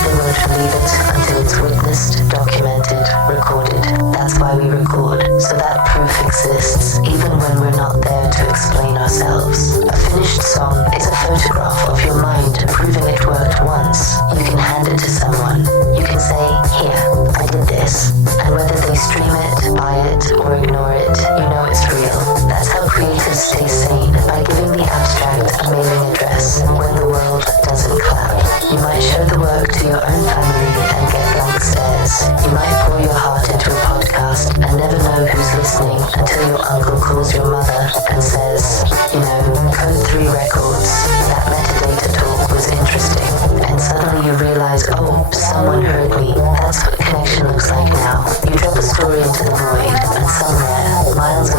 They won't believe it until it's witnessed, documented, recorded. That's why we record, so that proof exists, even when we're not there to explain ourselves. A finished song is a photograph of your mind proving it worked once. You can hand it to someone. You can say, here, I did this. And whether they stream it, buy it, or ignore it, you know it's real. That's how creators stay sane, by giving the abstract a mailing address when the world doesn't clap. You might show the work to your own family and get blank stares. You might pour your heart into a podcast and never know who's listening until your uncle calls your mother and says, you know, Code 3 Records, that metadata talk was interesting. And suddenly you realize, oh, someone heard me. That's what connection looks like now. You drop a story into the void, and somewhere, miles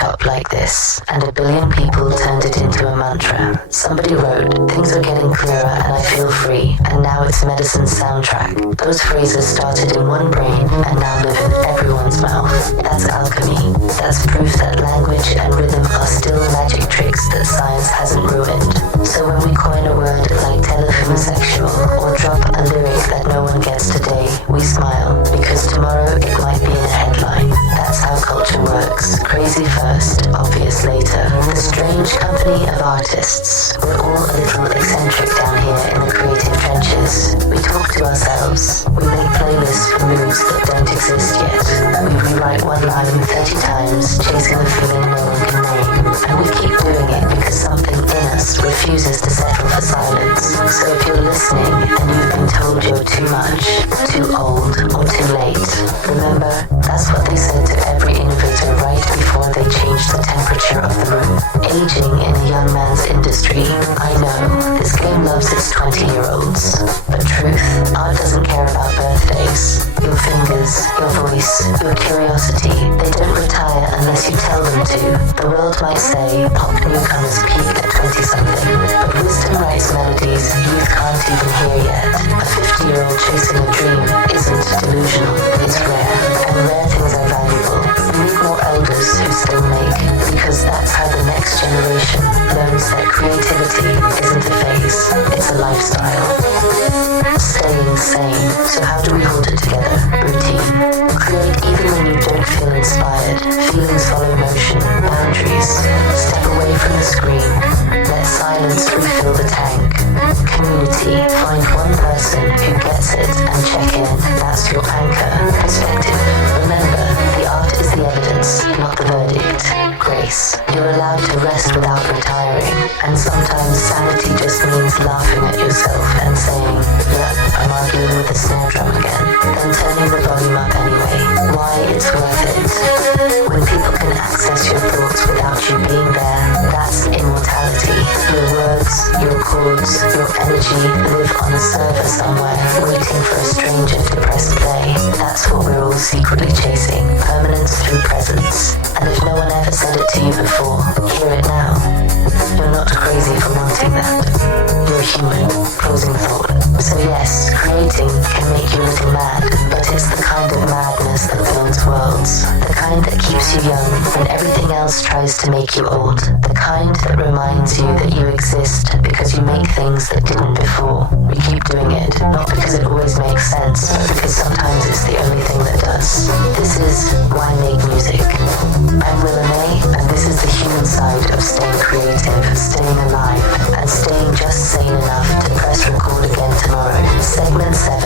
woke up like this, and a billion people turned it into a mantra. Somebody wrote, things are getting clearer and I feel free, and now it's medicine's soundtrack. Those phrases started in one brain and now live in everyone's mouth. That's alchemy. That's proof that language and rhythm are still magic tricks that science hasn't ruined. So when we coin a word like telefilmsexual or drop a lyric that no one gets today, we smile, because tomorrow it might be in a headline. That's how culture works. Crazy first, obvious later. The strange company of artists. We're all a little eccentric down here in the creative trenches. We talk to ourselves. We make playlists for moods that don't exist yet. We rewrite one line 30 times, chasing the feeling no one can name. And we keep doing it because something in us refuses to settle for silence. So if you're listening and you've been told you're too much, too old, or too late, remember, that's what they said to every innovator right before they changed the temperature of the room. Aging in a young man's industry, I know, this game loves its 20-year-olds. But truth, art doesn't care about birthdays. Your fingers, your voice, your curiosity, they don't retire unless you tell them to. The world might say pop newcomers peak at 20-something, but wisdom writes melodies youth can't even hear yet. A 50-year-old chasing a dream isn't delusional, it's rare, and rare things are valuable. We need more elders who still make, because that's how the next generation learns that creativity isn't a phase, it's a lifestyle. Staying sane, so how do we hold it together? Routine. Create even when you don't feel inspired. Feelings follow motion, boundaries. Step away from the screen. Let silence refill the tank. Community. Find one person who gets it and check in. That's your anchor. Perspective. Remember, the art is the evidence, not the verdict. Grace. You're allowed to rest without retiring. And sometimes sanity just means laughing at yourself and saying, yep, I'm arguing with the snare drum again. Then turning the volume up anyway. Why it's worth it. When people can access your thoughts without you being there, that's immortality. Your words, your chords, your energy live on a server somewhere, waiting for a stranger to press play. That's what we're all secretly chasing. Permanence through presence. And if no one ever said it to you before, hear it now. You're not crazy for wanting that. You're human. Closing thought. So yes, creating can make you a little mad, but it's the kind of madness that builds worlds. The kind that keeps you young when everything else tries to make you old. The kind that reminds you that you exist because you make things that didn't before. We keep doing it, not because it always makes sense, but because sometimes it's the only thing that does. This is Why Make Music. I'm Willa May, and this is the human side of staying creative, staying alive, and staying just sane enough to press record again tomorrow. Segment 7,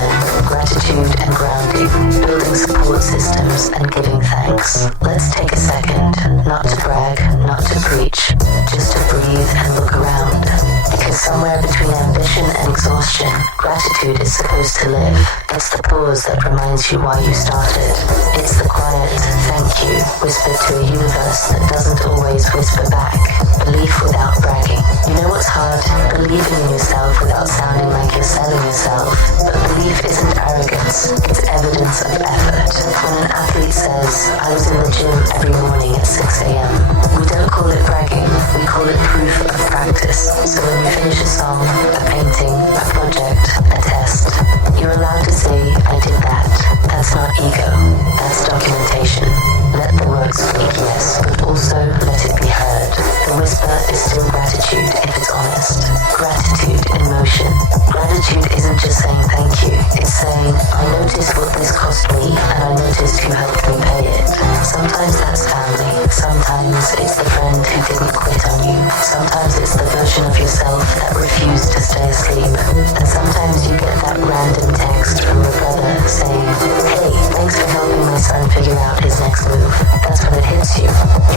Gratitude and Grounding, Building Support Systems and Giving Thanks. Let's take a second, not to brag, not to preach, just to breathe and look around. Because somewhere between ambition and exhaustion, gratitude is supposed to live. It's the pause that reminds you why you started. It's the quiet thank you whispered to a universe that doesn't always whisper back. Belief without bragging. You know what's hard? Believing in yourself without sounding like you're selling yourself. But belief isn't arrogance, it's evidence of effort. When an athlete says, I was in the gym every morning at 6 a.m., we don't call it bragging, we call it proof of practice. So when you finish a song, a painting, a project, a test, you're allowed to say, I did that. That's not ego, that's documentation. Let the work speak, yes, but also let it be heard. The whisper is still gratitude if it's honest. Gratitude in motion. Gratitude isn't just saying thank you, it's saying, I noticed what this cost me, and I noticed who helped me pay it. Sometimes that's family, sometimes it's the friend who didn't quit on you, sometimes it's the version of yourself that refused to stay asleep, and sometimes you get that random text from your brother saying, hey, thanks for helping my son figure out his next move. That's when it hits you.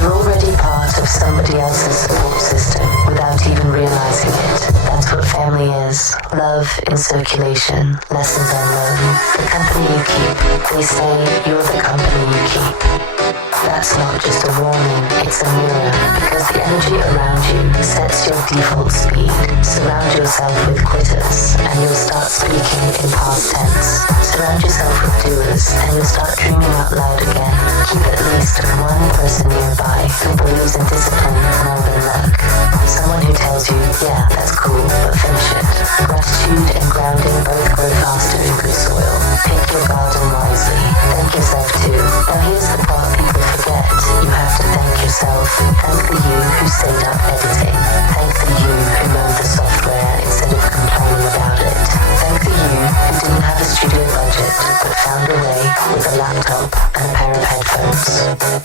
You're already part of somebody else's support system without even realizing it. That's what family is. Love in circulation. Lessons unlearned. The company you keep. They say you're the company you keep. That's not just a warning, it's a mirror, because the energy around you sets your default speed. Surround yourself with quitters, and you'll start speaking in past tense. Surround yourself with doers, and you'll start dreaming out loud again. Keep at least one person nearby who believes in discipline more than luck. Someone who tells you, yeah, that's cool, but finish it. Gratitude and grounding both grow faster in good soil. Pick your garden wisely. Thank yourself too. Now here's the part people forget. You have to thank yourself. Thank the you who stayed up editing. Thank the you who learned the software instead of complaining about it. Thank the you who didn't have a studio budget but found a way with a laptop and a pair of headphones.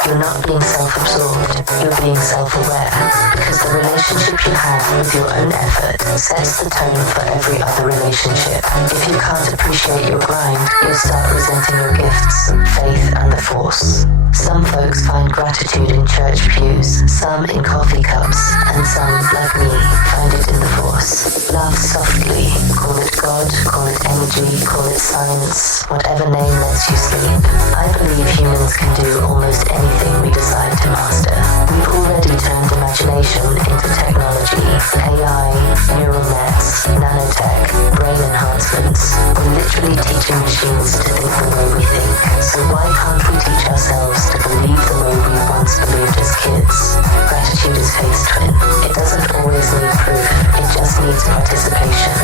You're not being self-absorbed. You're being self-aware. Because the relationship you have with your own effort sets the tone for every other relationship. If you can't appreciate your grind, you'll start resenting your gifts, faith, and the force. Some folks find gratitude in church pews, some in coffee cups, and some, like me, find it in the force. Laugh softly. Call it God, call it energy, call it science, whatever name lets you sleep. I believe humans can do almost anything we decide to master. We've already turned imagination into technology, AI, neural nets, nanotech, brain enhancements. We're literally teaching machines to think the way we think. So why can't we teach ourselves to believe the way we once believed as kids? Gratitude is face twin. It doesn't always need proof. It just needs participation.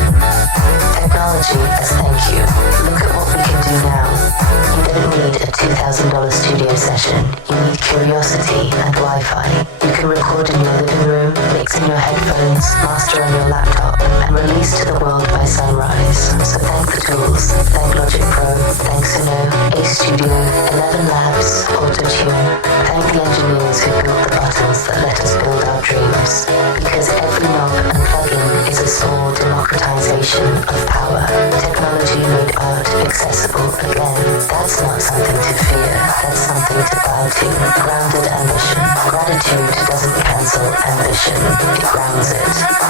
Technology as thank you. Look at what we can do now. You don't need a $2,000 studio session. You need curiosity and Wi-Fi. You can record in your living room, mix in your headphones, master on your laptop, and release to the world by sunrise. So thank the tools. Thank Logic Pro. Thank Suno, Ace Studio, 11 Labs, Auto-Tune. Thank the engineers who built the buttons that let us build our dreams. Because every knob and plugin is a small democratization of power. Technology made art accessible again. That's not something to fear. That's something to bow to. Grounded ambition. Gratitude doesn't cancel ambition. It grounds it.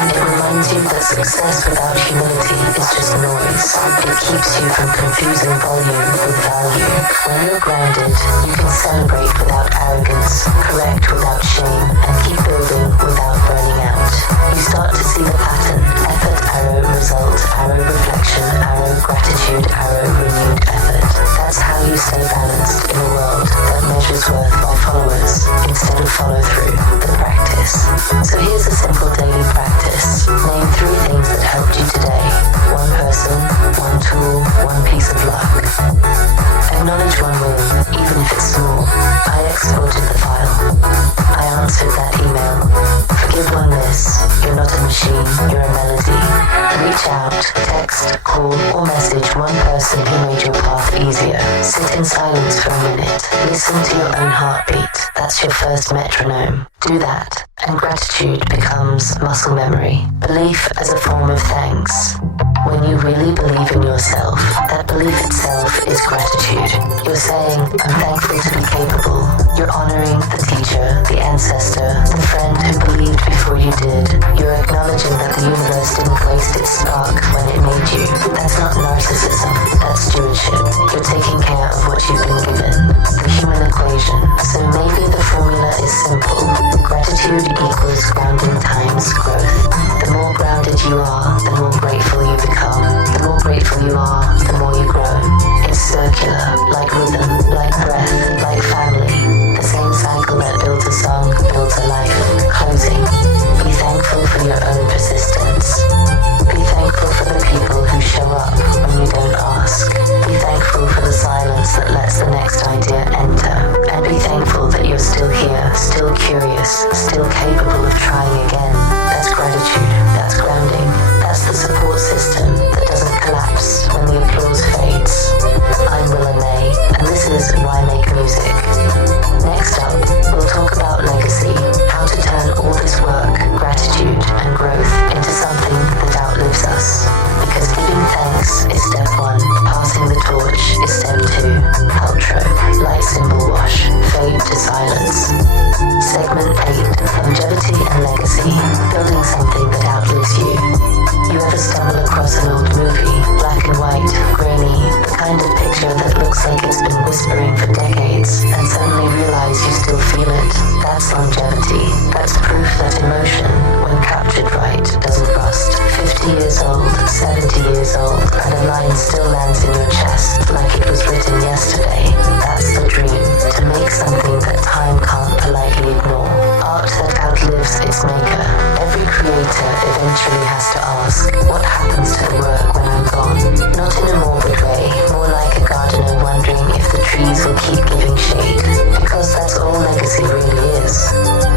It reminds you that success without humility is just noise. It keeps you from confusing volume with value. When you're grounded, you can celebrate without arrogance, correct without shame, and keep building without burning out. You start to see the pattern. Effort, arrow, result, arrow, reflection, arrow, gratitude, arrow, renewed effort. That's how you stay balanced in a world that measures worth by followers instead of follow through, the practice. So here's a simple daily practice. Name 3 things that helped you today. One person, one tool, one piece of luck. Acknowledge one win, even if it's small. I exported the file. I answered that email. Forgive one miss. You're not a machine, you're a melody. Reach out, text, call, or message one person who made your path easier. Sit in silence for a minute. Listen to your own heartbeat. That's your first metronome. Do that, and gratitude becomes muscle memory. Belief as a form of thanks. When you really believe in yourself, that belief itself is gratitude. You're saying, I'm thankful to be capable. You're honoring the teacher, the ancestor, the friend who believed before you did. You're acknowledging that the universe didn't waste its spark when it made you. That's not narcissism, that's stewardship. You're taking care of what you've been given. The human equation. So maybe the formula is simple. Gratitude equals grounding times growth. The more grounded you are, the more grateful you become. The more grateful you are, the more you grow. It's circular, like rhythm, like breath, like family. The same cycle that builds a song, builds a life. Closing. Be thankful for your own persistence. Be thankful for the people who show up when you don't ask. Be thankful for the silence that lets the next idea enter. And be thankful that you're still here, still curious, still capable of trying again. That's gratitude. That's grounding. That's the support system that doesn't collapse when the applause fades. I'm Willa May, and this is Why Make Music. Next up, we'll talk about legacy, how to turn all this work, gratitude, and growth into something that outlives us. Because giving thanks is step 1, passing the torch is step 2. Outro, light cymbal wash, fade to silence. Segment 8. looks like it's been whispering for decades, and suddenly realize you still feel it. That's longevity. That's proof that emotion, when captured right, doesn't rust. 50 years old, 70 years old, and a line still lands in your chest like it was written yesterday. That's the dream, to make something that time can't politely ignore. Art that outlives its maker. Every creator eventually has to ask, what happens to the work when I'm gone? Not in a morbid way, more like a gardener wondering if the trees will keep giving shade. Because that's all legacy really is.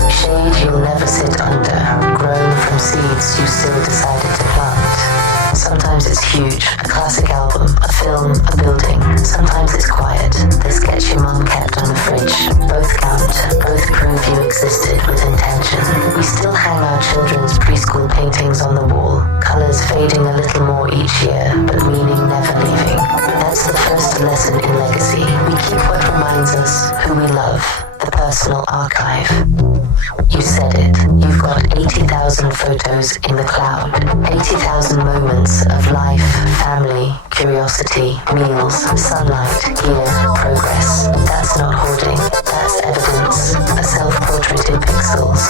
Shade you'll never sit under, grown from seeds you still decided to plant. Sometimes it's huge, a classic album, a film, a building. Sometimes it's quiet, the sketch your mum kept on the fridge. Both count, both prove you existed with intention. We still hang our children's preschool paintings on the wall, colors fading a little more each year, but meaning never leaving. That's the first lesson in legacy. We keep what reminds us who we love, the personal archive. You said it. You've got 80,000 photos in the cloud. 80,000 moments of life, family, curiosity, meals, sunlight, gear, progress. That's not hoarding. That's evidence. A self-portrait in pixels.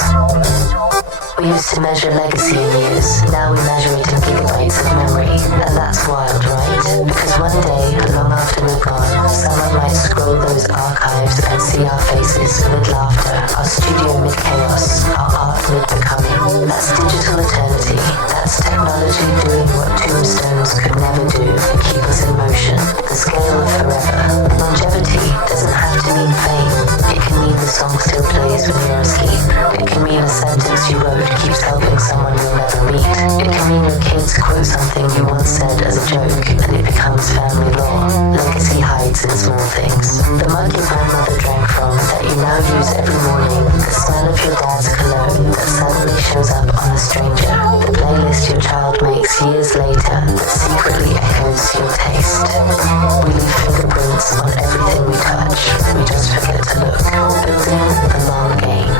We used to measure legacy in years. Now we measure it in gigabytes of memory. And that's wild, right? Because one day, long after we're gone, someone might scroll those archives and see our faces amid laughter, our studio mid-chaos, our art mid-becoming. That's digital eternity. That's technology doing what tombstones could never do, keep us in motion. The scale of forever. Longevity doesn't have to mean fame. It can mean the song still plays when you're asleep. It can mean a sentence you wrote keeps helping someone you'll never meet. It can mean your kids quote something you once said as a joke and it becomes family law. Legacy hides in small things. The mug your grandmother drank from that you now use every morning. The smell of your dad's cologne that suddenly shows up on a stranger. The playlist your child makes years later that secretly echoes your taste. We leave fingerprints on everything we touch. We just forget to look. Building the long game.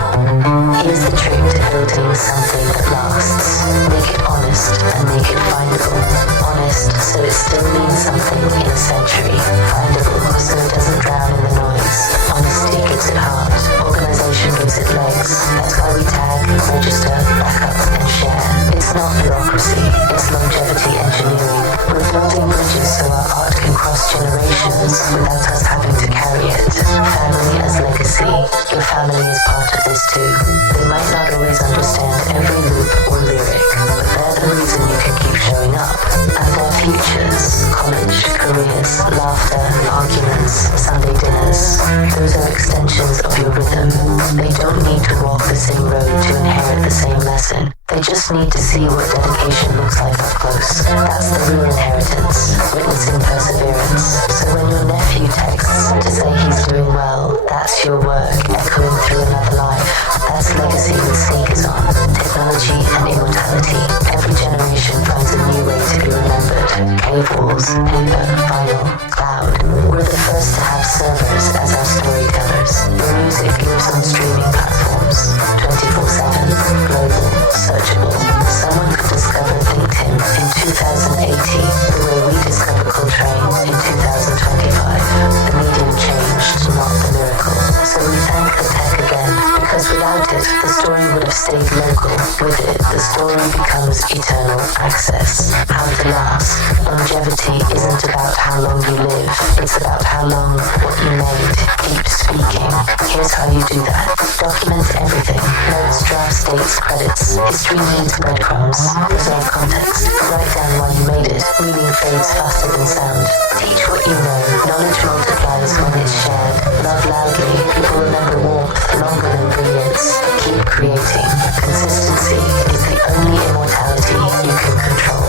Here's the trick to building something that lasts. Make it honest and make it findable. Honest so it still means something in a century. Findable so it doesn't drown in the noise. Honesty gives it heart. Organization gives it legs. That's why we tag, register, back up and share. It's not bureaucracy. It's longevity engineering. We're building bridges so our art can cross generations without us having to carry it. Family as legacy. Your family is part of this too. They might not always understand every loop or lyric, but they're the reason you can keep showing up. And their futures, college, careers, laughter, arguments, Sunday dinners, those are extensions of your rhythm. They don't need to walk the same road to inherit the same lesson. They just need to see what dedication looks like up close. That's the real inheritance, witnessing perseverance. So when your nephew texts to say he's doing well, that's your work echoing through another life. That's legacy with sneakers on, technology and immortality. Every generation finds a new way to be remembered. Cave walls, paper, vinyl, cloud. We're the first to have servers as our storytellers. Your music lives on streaming platforms, 24/7, global, searchable. Someone could discover ThinkTimm in 2080, the way we discover Coltrane in 2025. The medium changed, not the miracle. So we thank the tech again, because without it, the story would have stayed local. With it, the story becomes eternal access. How to last. Longevity isn't about how long you live. It's about how long what you made keeps speaking. Here's how you do that. Document everything. Notes, drafts, dates, credits. History needs breadcrumbs. Preserve context. Write down why you made it. Meaning fades faster than sound. Teach what you know. Knowledge multiplies when it's shared. Love loudly. People remember warmth longer than brilliance. Keep creating. Consistency is the only immortality you can control.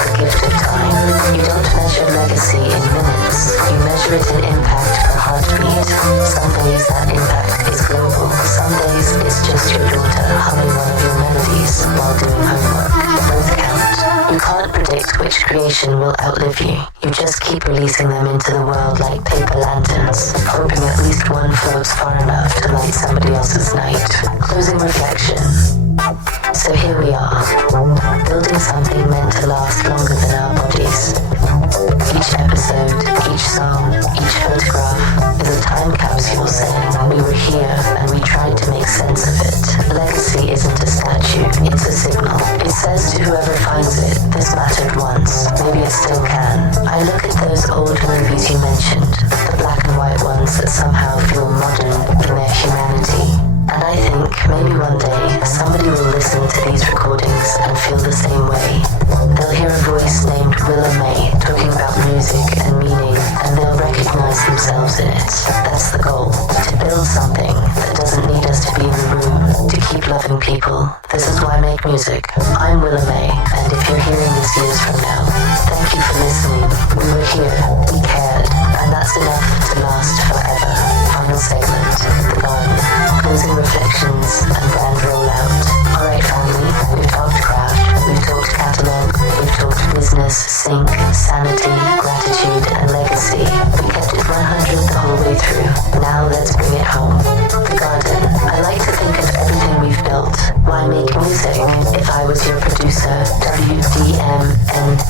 The gift of time. You don't measure legacy in minutes. You measure it in impact per heartbeat. Some days that impact is global. Some days it's just your daughter humming one of your melodies while doing homework. Both count. You can't predict which creation will outlive you. You just keep releasing them into the world like paper lanterns, hoping at least one floats far enough to light somebody else's night. Closing reflection. So here we are, building something meant to last longer than our bodies. Each episode, each song, each photograph is a time capsule saying we were here and we tried to make sense of it. Legacy isn't a statue, it's a signal. It says to whoever finds it, this mattered once, maybe it still can. I look at those old movies you mentioned, the black and white ones that somehow feel modern in their humanity. And I think maybe one day somebody will listen to these recordings and feel the same way. They'll hear a voice named Willa May talking about music and meaning, and they'll recognize themselves in it. That's the goal, to build something that doesn't need us to be in the room, to keep loving people. This is why I make music. I'm Willa May, and if you're hearing this years from now, thank you for listening. We were here, we cared, and that's enough to last forever. Final segment, the garden. Closing reflections and brand rollout. Alright family, we've talked craft, we've talked catalogue, we've talked business, sync, sanity, gratitude and legacy. We kept it 100 the whole way through. Now let's bring it home. The garden. I like to think of everything we've built. Why make music? If I was your producer, WDMN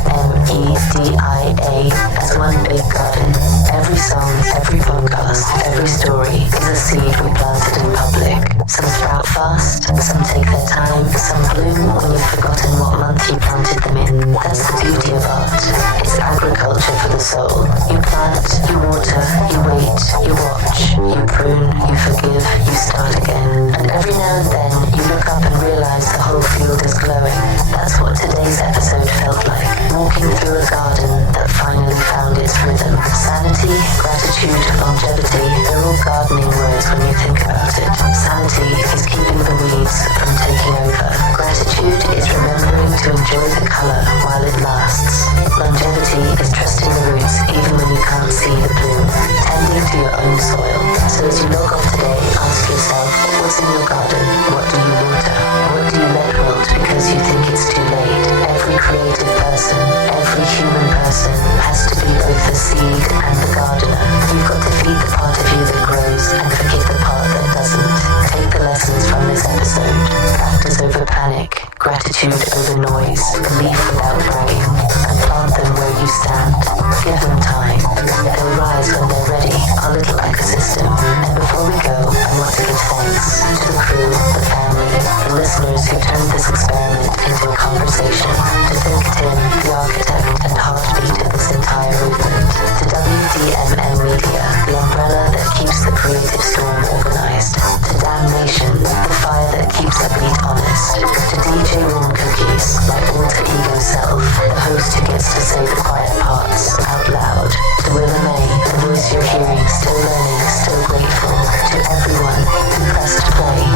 MEDIA as one big garden. Every song, every podcast, every story is a seed we planted in public. Some sprout fast, some take their time, some bloom when you've forgotten what month you planted them in. That's the beauty of art. It's agriculture for the soul. You plant, you water, you wait, you watch, you prune, you forgive, you start again. And every now and then you look up and realize the whole field is glowing. That's what today's episode felt like. Walking through a garden that finally found its rhythm. Sanity, gratitude, longevity, they're all gardening words when you think about it. Sanity is keeping the weeds from taking over. Gratitude is remembering to enjoy the color while it lasts. Longevity is trusting the roots even when you can't see the bloom. Tending to your own soil. So as you log off today, ask yourself, what's in your garden? What do you water? What do you let wilt because you think it's too late? Every creative person, every human person has to be both the seed and the gardener. You've got to feed the part of you that grows and forgive the part that doesn't. Take the lessons from this episode. Practice over panic, gratitude over noise, belief without bragging, and plant them where you stand. Give them time. They'll rise when they're ready, our little ecosystem. And before we go, I want to give thanks to the crew, the family, the listeners who turned this experiment into a conversation. To ThinkTimm, the architect and heartbeat of this entire movement. To WDMN Media, the umbrella that keeps the creative storm organized. To Damnation, the fire that keeps the beat honest. To DJ Warm Cookies, my alter ego self, the host who gets to say the quiet parts out loud. To Willa May, the voice you're hearing, still learning, still grateful. To everyone who pressed play,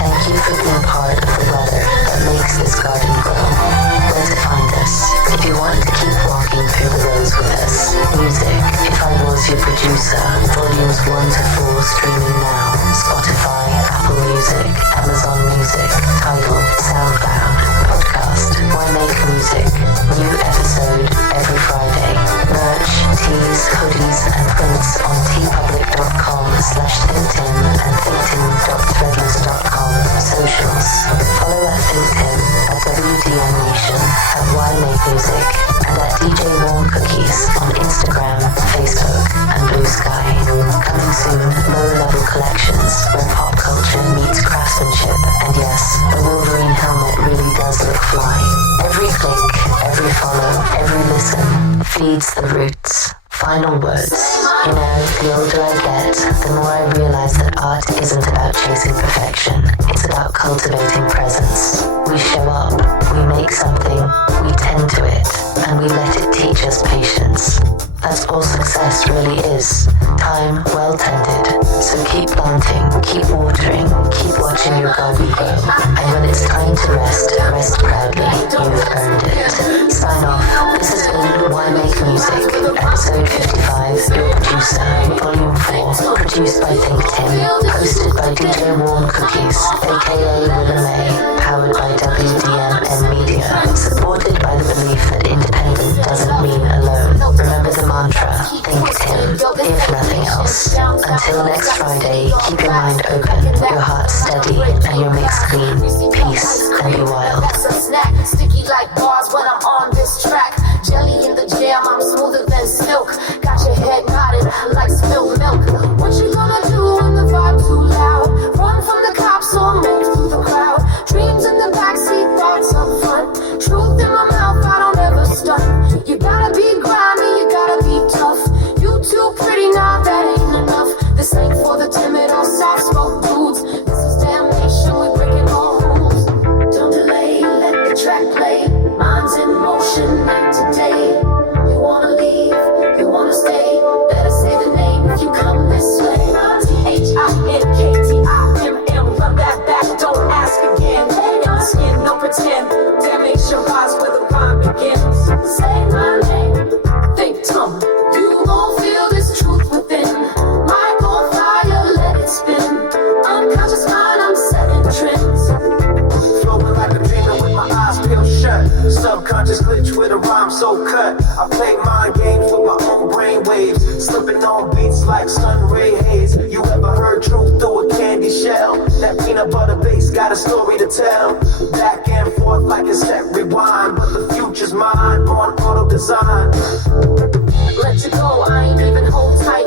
thank you for being part of the weather that makes this garden grow. Where to find us? If you want to keep walking through the rows with us, music, If I Was Your Producer, volumes 1 to 4 streaming now. Spotify, Apple Music, Amazon Music, Tidal, SoundCloud, podcast, Why Make Music, new episode every Friday. Merch, tees, hoodies and prints on tpublic.com/ThinkTimm and thinktimm.threadless.com. Socials, follow at ThinkTimm, at WDM Nation, at Why Make Music, and at DJ Warm Cookies on Instagram, Facebook and Blue Sky. Coming soon, low-level collections where pop culture meets craftsmanship, and yes, the Wolverine helmet really does look fly. Every click, every follow, every listen feeds the roots. Final words. You know, the older I get, the more I realize that art isn't about chasing perfection. It's about cultivating presence. We show up, we make something, we tend to it, and we let it teach us patience. That's all success really is. Time well tended. So keep planting, keep watering, keep watching your garden grow. And when it's time to rest, rest proudly. You've earned it. Sign off. This has been Why Make Music, episode 55, Your Producer, volume 4, produced by ThinkTimm, hosted by DJ Warm Cookies, aka Willa May, powered by WDMN Media, supported by the belief that independent doesn't mean alone. Remember the mantra, think Timm, if nothing else. Until next Friday, keep your mind open, your heart steady, and your mix clean. Peace and be wild. Sticky like bars when I'm on this track. Jelly in the jam, I'm smoother than silk. Got your head nodded like spilled milk. What you gonna do when the vibe too loud? Run from the cops or move through the crowd. Dreams in the backseat, thoughts up front. Truth in my mouth, I don't ever stunt. You gotta be grimy, you gotta be tough. You too pretty, now that ain't enough. This ain't for the timid or soft spoke dudes. This is damnation, we breaking all rules. Don't delay, let the track play. Mind's in motion today. You wanna leave, you wanna stay. Better say the name if you come this way. ThinkTimm, run that back, don't ask again. No skin, no pretend. Damnation rise where the rhyme begins. Say my name, ThinkTimm. You gon' feel this truth within. Mic on fire, let it spin. Unconscious mind, I'm setting trends. Flowing like a dreamer with my eyes peeled shut. Subconscious glitch with a rhyme so cut. I play mind games with my own brain waves. Slipping on beats like sun ray haze. You ever heard truth through a candy shell? That peanut butter base got a story to tell. Back and forth like a set rewind. But the future's mine on auto design. Let you go, I ain't even hold tight.